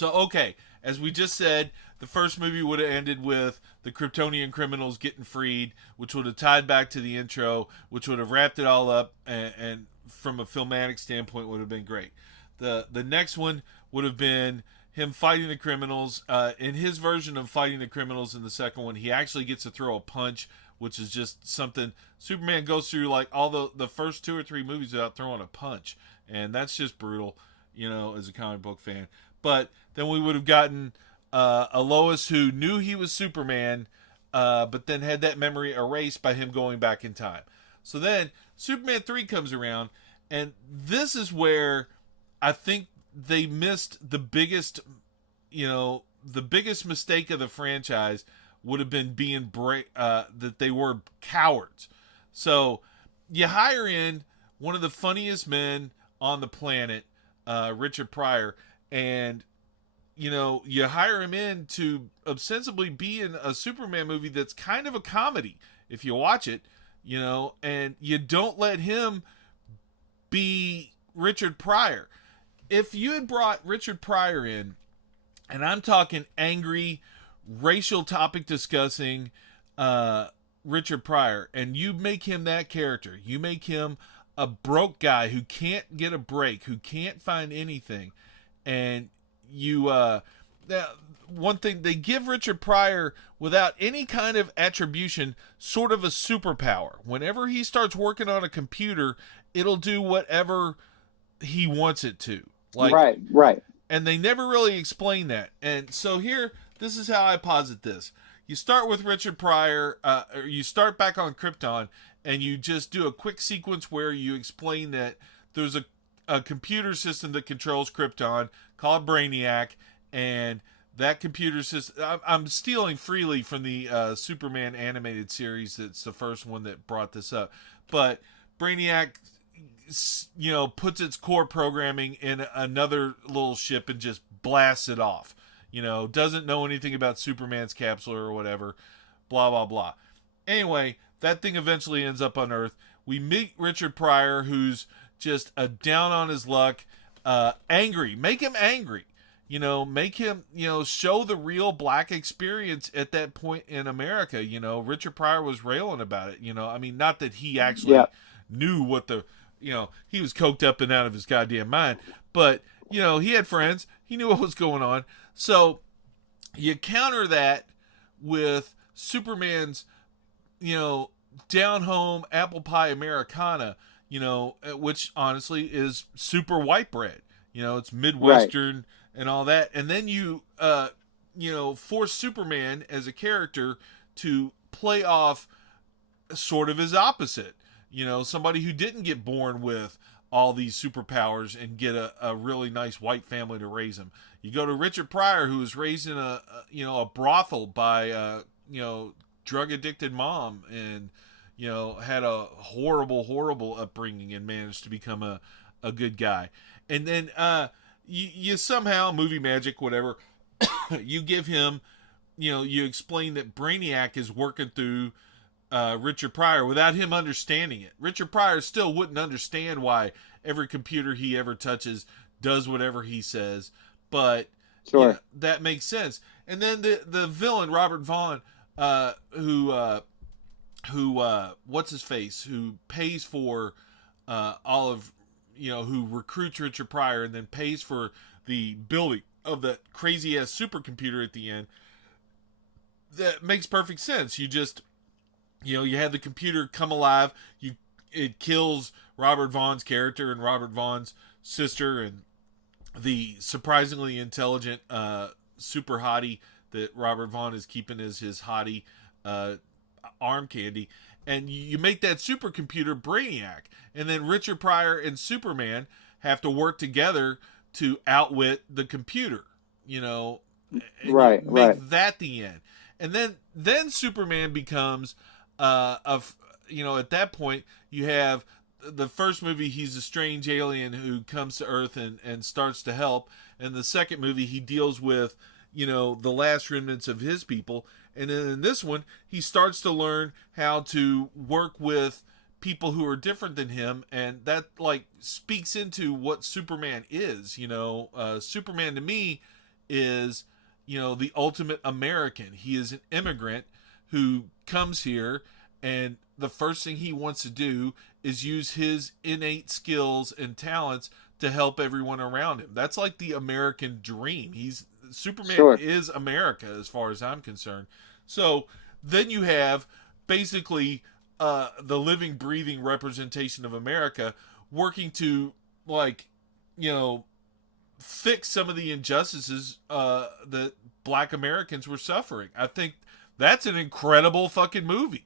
Okay, as we just said, the first movie would have ended with the Kryptonian criminals getting freed, which would have tied back to the intro, which would have wrapped it all up, and from a filmatic standpoint would have been great. The next one would have been him fighting the criminals. In his version of fighting the criminals in the second one, he actually gets to throw a punch, which is just something Superman goes through like all the first 2 or 3 movies without throwing a punch. And that's just brutal, as a comic book fan. But then we would have gotten a Lois who knew he was Superman, but then had that memory erased by him going back in time. So then Superman 3 comes around, and this is where I think they missed the biggest, the biggest mistake of the franchise would have been being that they were cowards. So you hire in one of the funniest men on the planet, Richard Pryor, and you hire him in to ostensibly be in a Superman movie that's kind of a comedy if you watch it, and you don't let him be Richard Pryor. If you had brought Richard Pryor in, and I'm talking angry, racial topic discussing Richard Pryor, and you make him that character, you make him a broke guy who can't get a break, who can't find anything, and you one thing, they give Richard Pryor, without any kind of attribution, sort of a superpower. Whenever he starts working on a computer, it'll do whatever he wants it to. Right. And they never really explain that. And so here, this is how I posit this. You start with Richard Pryor, or you start back on Krypton, and you just do a quick sequence where you explain that there's a computer system that controls Krypton called Brainiac, and that computer system, I'm stealing freely from the Superman animated series. That's the first one that brought this up. But Brainiac, puts its core programming in another little ship and just blasts it off. Doesn't know anything about Superman's capsule or whatever, blah, blah, blah. Anyway, that thing eventually ends up on Earth. We meet Richard Pryor, who's just a down on his luck, angry. Make him angry. Make him, show the real black experience at that point in America. Richard Pryor was railing about it. Not that he actually knew what he was coked up and out of his goddamn mind, but, he had friends. He knew what was going on. So you counter that with Superman's, down home apple pie Americana, which honestly is super white bread. It's Midwestern. Right. And all that, and then you force Superman as a character to play off sort of his opposite. Somebody who didn't get born with all these superpowers and get a really nice white family to raise him. You go to Richard Pryor, who was raised in a brothel by drug addicted mom, and had a horrible upbringing and managed to become a good guy. And then you somehow, movie magic, whatever, you give him, you explain that Brainiac is working through Richard Pryor without him understanding it. Richard Pryor still wouldn't understand why every computer he ever touches does whatever he says, but sure, that makes sense. And then the villain, Robert Vaughn, who what's his face, who pays for all of, who recruits Richard Pryor and then pays for the building of that crazy ass supercomputer at the end. That makes perfect sense. You just, you have the computer come alive. It kills Robert Vaughn's character and Robert Vaughn's sister and the surprisingly intelligent super hottie that Robert Vaughn is keeping as his hottie arm candy. And you make that supercomputer Brainiac. And then Richard Pryor and Superman have to work together to outwit the computer, Right. That the end. And then Superman becomes, at that point, you have the first movie, he's a strange alien who comes to Earth and starts to help. And the second movie, he deals with, the last remnants of his people. And then in this one, he starts to learn how to work with people who are different than him, and that speaks into what Superman is. Superman to me is, the ultimate American. He is an immigrant who comes here, and the first thing he wants to do is use his innate skills and talents to help everyone around him. That's like the American dream. Superman Sure. is America as far as I'm concerned. So then you have basically the living, breathing representation of America working to fix some of the injustices that Black Americans were suffering. I think That's an incredible fucking movie.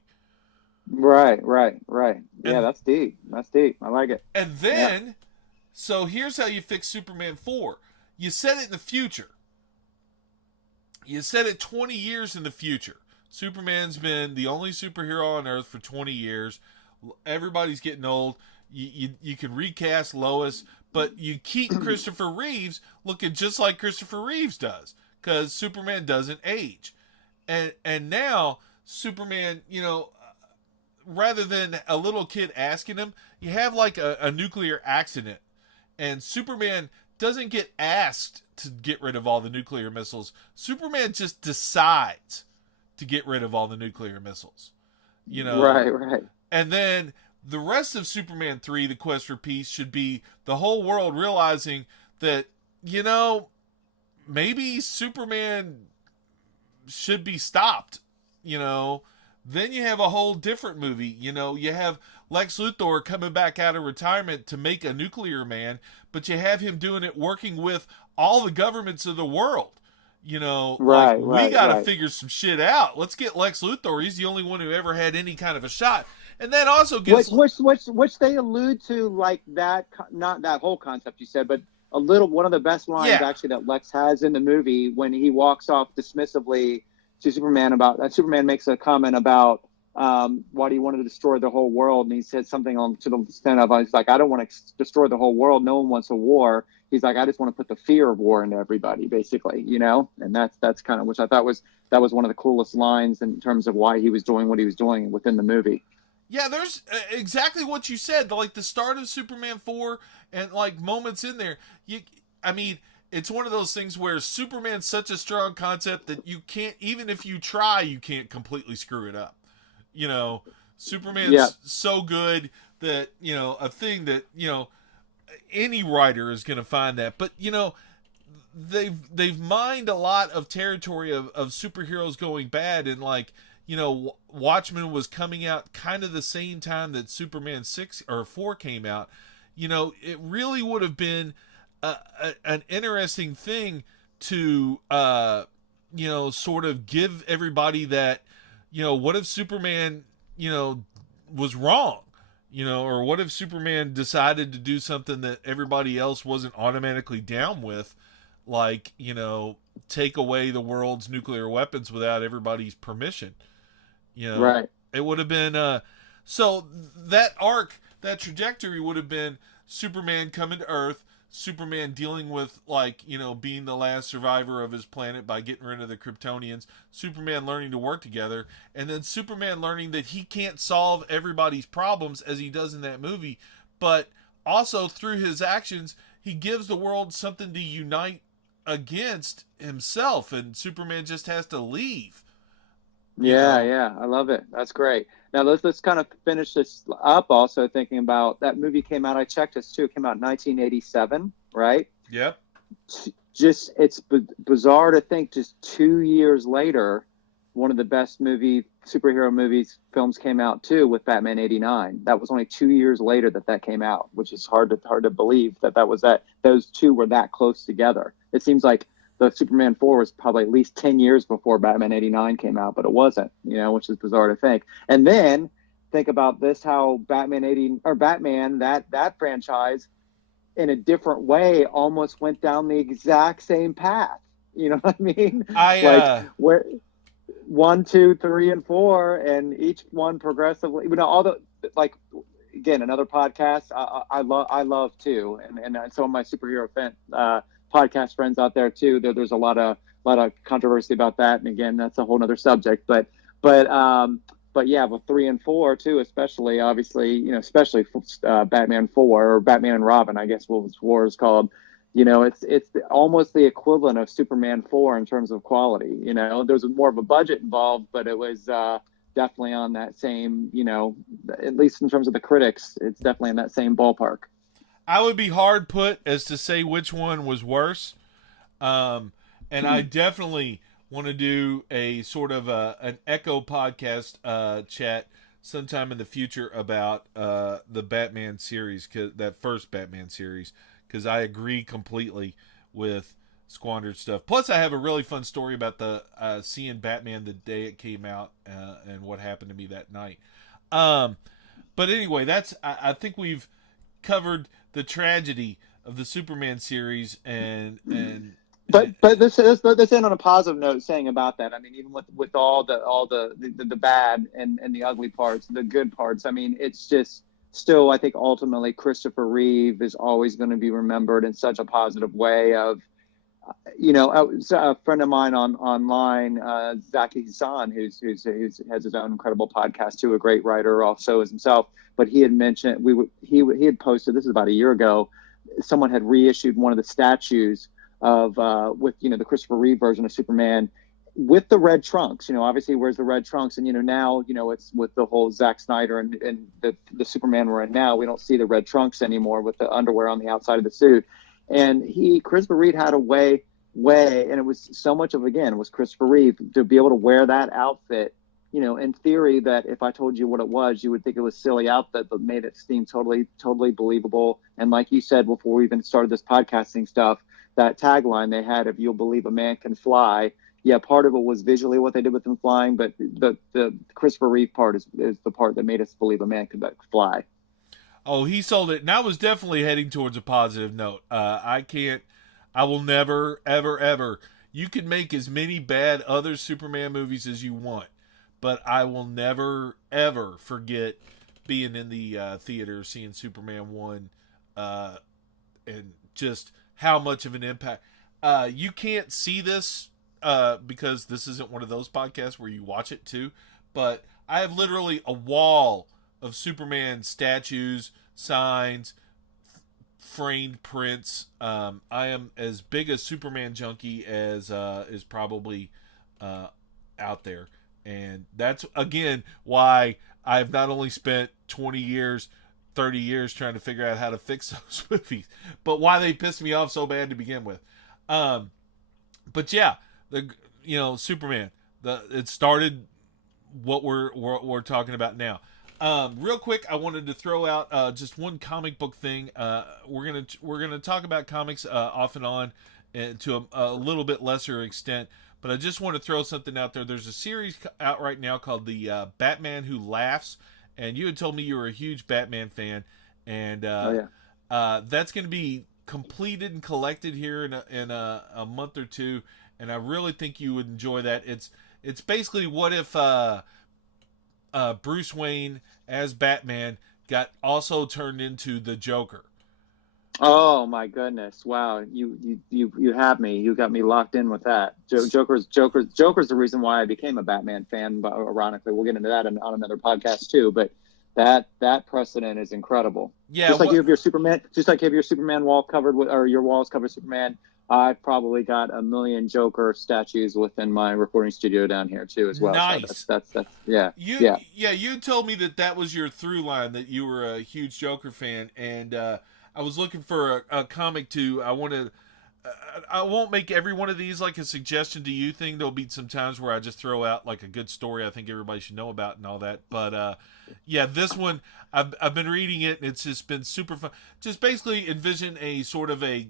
Right. Yeah, And that's deep. That's deep. I like it. and Yeah. then, so here's how you fix Superman 4. You set it in the future. You set it 20 years in the future. Superman's been the only superhero on Earth for 20 years. Everybody's getting old. You can recast Lois, but you keep Christopher Reeves looking just like Christopher Reeves does, because Superman doesn't age. And now Superman, rather than a little kid asking him, you have like a nuclear accident, and Superman doesn't get asked to get rid of all the nuclear missiles. Superman just decides to get rid of all the nuclear missiles. Right. And then the rest of Superman 3, The Quest for Peace, should be the whole world realizing that, maybe Superman should be stopped. Then you have a whole different movie. You have Lex Luthor coming back out of retirement to make a nuclear man, but you have him doing it working with all the governments of the world. We got to figure some shit out. Let's get Lex Luthor. He's the only one who ever had any kind of a shot. And then also gets... Which they allude to, like that, not that whole concept you said, but one of the best lines actually that Lex has in the movie when he walks off dismissively to Superman about that. Superman makes a comment about why do you want to destroy the whole world, and he said something to the extent of, he's like, I don't want to destroy the whole world. No one wants a war. He's like, I just want to put the fear of war into everybody, basically, and that's kind of, which I thought was one of the coolest lines in terms of why he was doing what he was doing within the movie. Yeah, there's exactly what you said. Like the start of Superman 4 and like moments in there. It's one of those things where Superman's such a strong concept that you can't, even if you try, you can't completely screw it up. Superman's so good that, a thing that, any writer is going to find that. But, they've mined a lot of territory of superheroes going bad, and like, Watchmen was coming out kind of the same time that Superman 6 or 4 came out. It really would have been an interesting thing to, sort of give everybody that, what if Superman, was wrong? Or what if Superman decided to do something that everybody else wasn't automatically down with, like, take away the world's nuclear weapons without everybody's permission. Right. It would have been so that arc, that trajectory would have been Superman coming to Earth, Superman dealing with, like, being the last survivor of his planet by getting rid of the Kryptonians, Superman learning to work together, and then Superman learning that he can't solve everybody's problems as he does in that movie, but also through his actions, he gives the world something to unite against himself, and Superman just has to leave. Yeah, I love it. That's great. Now let's kind of finish this up. Also thinking about that movie came out. I checked this too. It came out in 1987, right? Yep. It's bizarre to think just 2 years later, one of the best superhero films came out too, with Batman '89. That was only 2 years later that came out, which is hard to believe that those two were that close together. It seems like the Superman 4 was probably at least 10 years before Batman '89 came out, but it wasn't, which is bizarre to think. And then think about this, how Batman, that franchise in a different way almost went down the exact same path. You know what I mean? Where 1, 2, 3, and 4, and each one progressively, again, another podcast I love too. And some of my superhero podcast friends out there too. There's a lot of controversy about that, and again, that's a whole other subject. But yeah, with 3 and 4 too, especially obviously, especially Batman 4 or Batman and Robin, I guess what war is called. It's almost the equivalent of Superman 4 in terms of quality. There's more of a budget involved, but it was definitely on that same, at least in terms of the critics, it's definitely in that same ballpark. I would be hard put as to say which one was worse. And I definitely want to do a sort of an Echo podcast chat sometime in the future about the Batman series, that first Batman series, because I agree completely with squandered stuff. Plus, I have a really fun story about the seeing Batman the day it came out and what happened to me that night. But anyway, I think we've covered the tragedy of the Superman series and But this end on a positive note, saying about that. I mean, even with all the bad and the ugly parts, the good parts. I mean, it's just still, I think ultimately Christopher Reeve is always going to be remembered in such a positive way. Of, a friend of mine online, Zaki Hassan, who has his own incredible podcast too, a great writer also as himself. But he had mentioned he had posted, this is about a year ago, someone had reissued one of the statues of with the Christopher Reeve version of Superman with the red trunks. Obviously he wears the red trunks, and now it's with the whole Zack Snyder and the Superman we're in now, we don't see the red trunks anymore with the underwear on the outside of the suit. And Christopher Reeve had a way, and it was so much of, again, it was Christopher Reeve to be able to wear that outfit. In theory, that if I told you what it was, you would think it was silly outfit, but made it seem totally believable. And like you said before we even started this podcasting stuff, that tagline they had, if you'll believe a man can fly. Yeah, part of it was visually what they did with him flying, but the Christopher Reeve part is the part that made us believe a man could fly. Oh, he sold it, and I was definitely heading towards a positive note. I will never, ever, ever. You can make as many bad other Superman movies as you want, but I will never, ever forget being in the theater, seeing Superman 1, and just how much of an impact. You can't see this because this isn't one of those podcasts where you watch it too, but I have literally a wall of Superman statues, signs, framed prints. I am as big a Superman junkie as is probably out there. And that's, again, why I've not only spent 20 years, 30 years trying to figure out how to fix those movies, but why they pissed me off so bad to begin with. But yeah, Superman, it started what we're talking about now. Real quick, I wanted to throw out just one comic book thing. We're gonna talk about comics off and on, and to a little bit lesser extent. But I just want to throw something out there. There's a series out right now called the Batman Who Laughs, and you had told me you were a huge Batman fan, and that's going to be completed and collected here in a month or two, and I really think you would enjoy that. It's basically what if Bruce Wayne as Batman got also turned into the Joker. Oh my goodness! Wow, you have me. You got me locked in with that. Joker's the reason why I became a Batman fan. But ironically, we'll get into that on another podcast too. But that precedent is incredible. Yeah, just like you have your Superman wall covered with, or your walls covered Superman. I've probably got a million Joker statues within my recording studio down here too, as well. Nice. So that's yeah. You told me that was your through line, that you were a huge Joker fan, and I was looking for a comic to. I won't make every one of these like a suggestion to you thing. There'll be some times where I just throw out like a good story I think everybody should know about and all that. But this one I've been reading it, and it's just been super fun. Just basically envision a sort of a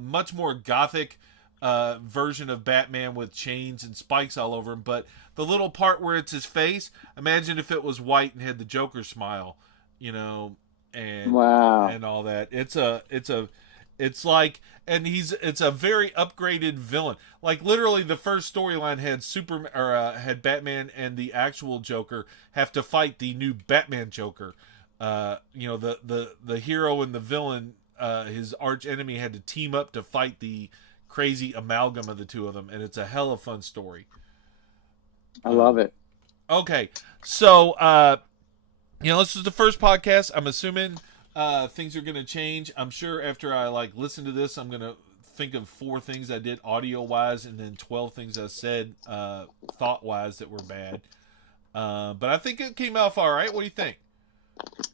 much more gothic version of Batman with chains and spikes all over him. But the little part where it's his face, imagine if it was white and had the Joker smile, and wow, and all that. It's a very upgraded villain. Like literally, the first storyline had had Batman and the actual Joker have to fight the new Batman Joker. The hero and the villain, his arch enemy, had to team up to fight the crazy amalgam of the two of them, and it's a hell of a fun story. I love it. Okay, so this is the first podcast. I'm assuming things are going to change. I'm sure after I listen to this, I'm going to think of 4 things I did audio wise, and then 12 things I said thought wise that were bad. But I think it came off all right. What do you think?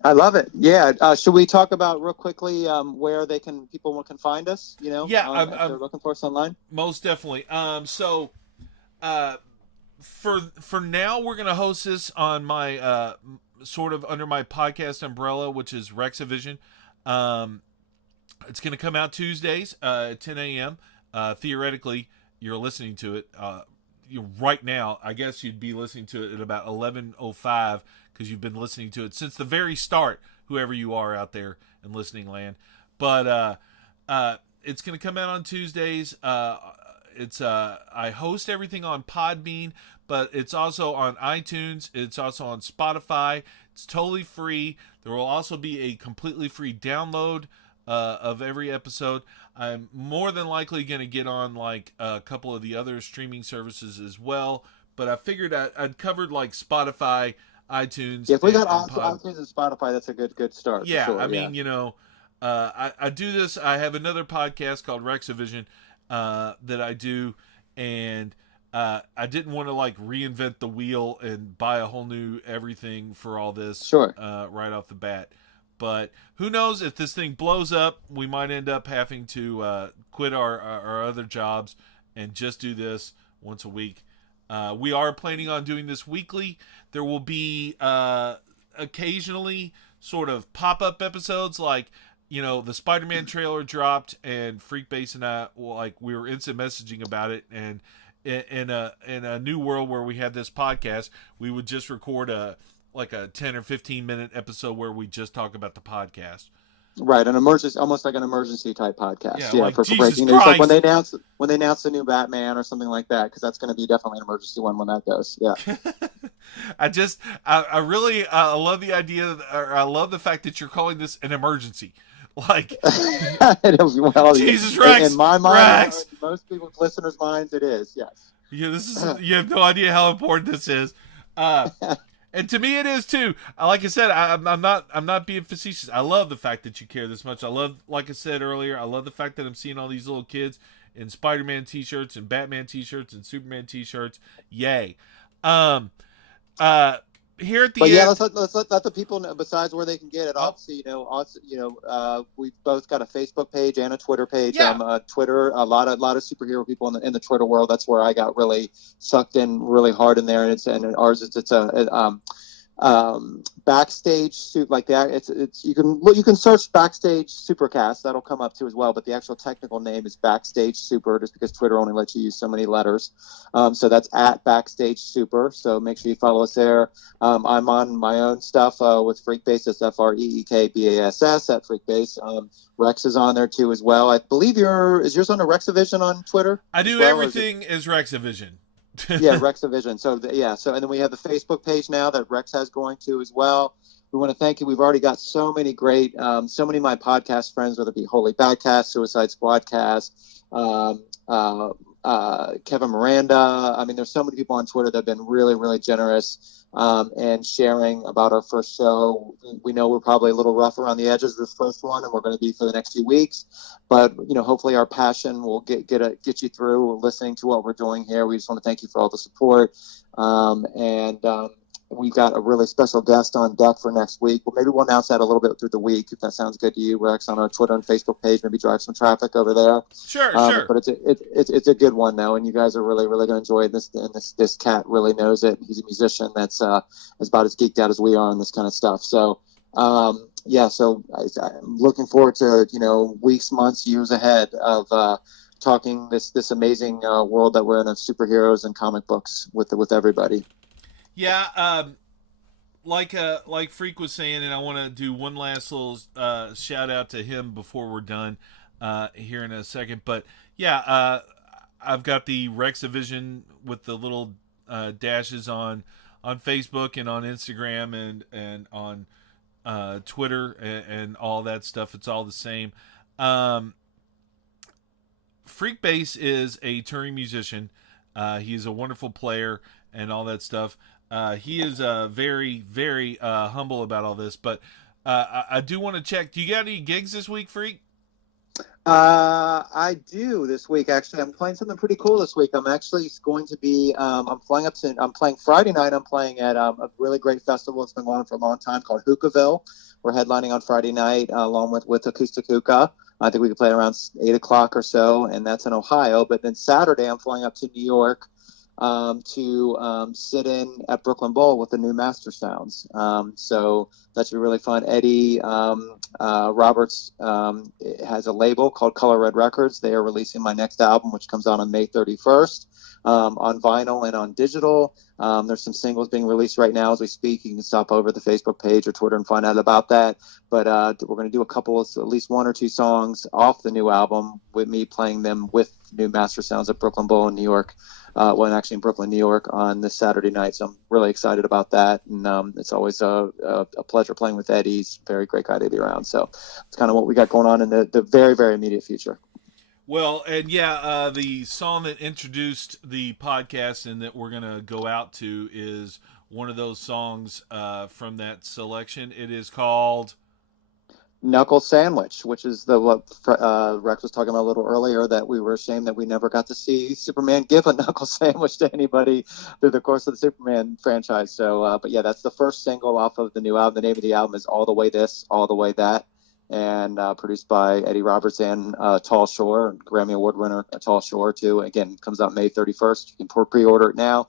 I love it. Yeah. Should we talk about real quickly where people can find us? If they're looking for us online. Most definitely. For now, we're going to host this on my sort of under my podcast umbrella, which is Rexivision. It's going to come out Tuesdays at 10 a.m. theoretically, you're listening to it right now. I guess you'd be listening to it at about 11:05 because you've been listening to it since the very start, whoever you are out there in listening land. But it's going to come out on Tuesdays. I host everything on Podbean, but it's also on iTunes. It's also on Spotify. It's totally free. There will also be a completely free download of every episode. I'm more than likely going to get on like a couple of the other streaming services as well, but I figured I'd covered like Spotify, iTunes. Yeah, if we got iTunes and Spotify, that's a good start. Yeah, for sure. I mean, I do this. I have another podcast called Rexavision that I do, and I didn't want to like reinvent the wheel and buy a whole new everything for all this right off the bat. But who knows, if this thing blows up, we might end up having to quit our other jobs and just do this once a week. We are planning on doing this weekly. There will be occasionally sort of pop-up episodes, like, the Spider-Man trailer dropped, and Freekbass and I, we were instant messaging about it, and in a new world where we had this podcast, we would just record a 10 or 15 minute episode where we just talk about the podcast. Right, an emergency, almost like an emergency type podcast. Yeah, like for breaking news, like when they announce the new Batman or something like that, because that's going to be definitely an emergency one when that goes. Yeah. I really love the idea, or I love the fact that you're calling this an emergency. Like, Jesus Rex, in my mind, Rex. Most people's listeners' minds, it is. Yes. Yeah, you have no idea how important this is. And to me, it is too. Like I said, I'm not being facetious. I love the fact that you care this much. I love, like I said earlier, I love the fact that I'm seeing all these little kids in Spider-Man t-shirts and Batman t-shirts and Superman t-shirts. Yay! Here at the end, let's let the people know. Besides where they can get it, obviously, we've both got a Facebook page and a Twitter page. Yeah. Twitter, a lot of superhero people in the Twitter world. That's where I got really sucked in really hard in there. And ours, it's Backstage Suit, like that. It's you can search Backstage Supercast, that'll come up too as well. But the actual technical name is Backstage Super, just because Twitter only lets you use so many letters. So that's at Backstage Super. So make sure you follow us there. I'm on my own stuff with Freekbass. It's FREEKBASS at Freekbass. Rex is on there too as well. I believe is yours on a Rexavision on Twitter? I do everything as Rexavision. Yeah, Rexavision. So and then we have the Facebook page now that Rex has going to as well. We want to thank you. We've already got so many great, so many of my podcast friends, whether it be Holy Badcast, Suicide Squadcast, Kevin Miranda. I mean, there's so many people on Twitter that have been really, really generous and sharing about our first show. We know we're probably a little rough around the edges of this first one, and we're going to be for the next few weeks. But hopefully our passion will get you through listening to what we're doing here. We just want to thank you for all the support, we've got a really special guest on deck for next week. Well, maybe we'll announce that a little bit through the week, if that sounds good to you, Rex, on our Twitter and Facebook page. Maybe drive some traffic over there. Sure. But it's a good one, though, and you guys are really, really going to enjoy this. And this cat really knows it. He's a musician that's about as geeked out as we are on this kind of stuff. So, so I'm looking forward to, weeks, months, years ahead of talking this amazing world that we're in of superheroes and comic books with everybody. Yeah, like Freak was saying, and I want to do one last little shout out to him before we're done here in a second. But yeah, I've got the Rexavision with the little dashes on Facebook and on Instagram and on Twitter and all that stuff. It's all the same. Freekbass is a touring musician. He's a wonderful player and all that stuff. He is very, very humble about all this, but I do want to check. Do you got any gigs this week, Freak? I do this week, actually. I'm playing something pretty cool this week. I'm actually going to be, I'm playing Friday night. I'm playing at a really great festival. It's been going on for a long time called Hookahville. We're headlining on Friday night along with Acoustic Hookah. I think we could play around 8 o'clock or so, and that's in Ohio. But then Saturday, I'm flying up to New York to sit in at Brooklyn Bowl with the new Master Sounds. So that should be really fun. Eddie Roberts has a label called Color Red Records. They are releasing my next album, which comes out on May 31st on vinyl and on digital. There's some singles being released right now as we speak. You can stop over the Facebook page or Twitter and find out about that. But we're going to do a couple of, at least one or two songs off the new album with me playing them with new Master Sounds at Brooklyn Bowl in New York. Actually in Brooklyn, New York on this Saturday night. So I'm really excited about that. And it's always a pleasure playing with Eddie. He's a very great guy to be around. So it's kind of what we got going on in the very, very immediate future. Well, and the song that introduced the podcast and that we're going to go out to is one of those songs from that selection. It is called Knuckle Sandwich, which is what Rex was talking about a little earlier, that we were ashamed that we never got to see Superman give a knuckle sandwich to anybody through the course of the Superman franchise. So, but yeah, that's the first single off of the new album. The name of the album is All the Way This, All the Way That, and produced by Eddie Roberts and Tall Shore, Grammy Award winner Tall Shore too. Again, comes out May 31st. You can pre-order it now.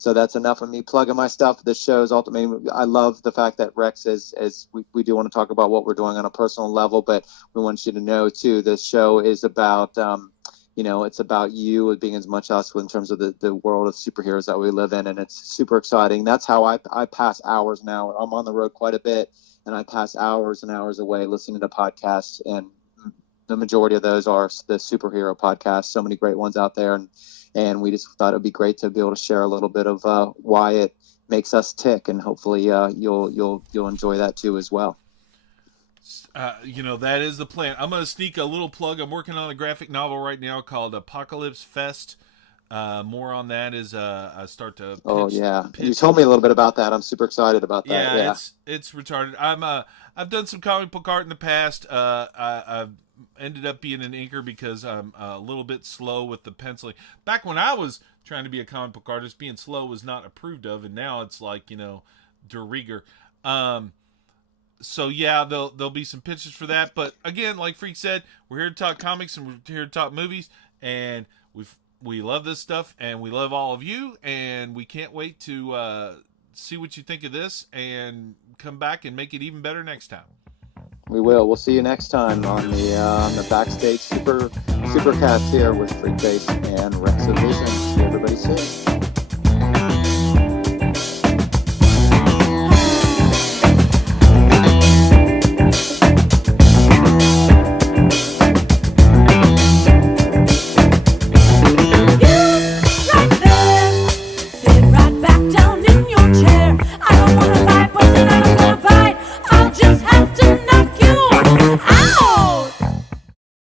So that's enough of me plugging my stuff. This show's ultimately, I love the fact that Rex we do want to talk about what we're doing on a personal level, but we want you to know too, this show is about, it's about you being as much us in terms of the world of superheroes that we live in. And it's super exciting. That's how I pass hours now. I'm on the road quite a bit and I pass hours and hours away listening to podcasts, and the majority of those are the superhero podcasts. So many great ones out there. And we just thought it'd be great to be able to share a little bit of why it makes us tick, and hopefully you'll enjoy that too as well. That is the plan. I'm going to sneak a little plug. I'm working on a graphic novel right now called Apocalypse Fest. More on that as I start to pitch. Oh yeah, you told me a little bit about that. I'm super excited about that. Yeah. It's retarded. I've done some comic book art in the past. I've ended up being an inker because I'm a little bit slow with the penciling. Back when I was trying to be a comic book artist, being slow was not approved of, and now it's like, de rigueur. So yeah, there'll be some pitches for that. But again, like Freak said, we're here to talk comics and we're here to talk movies, and we love this stuff and we love all of you, and we can't wait to see what you think of this and come back and make it even better next time. We will. We'll see you next time on the Backstage Supercast here with Freekbass and Rex of Vision. See everybody soon.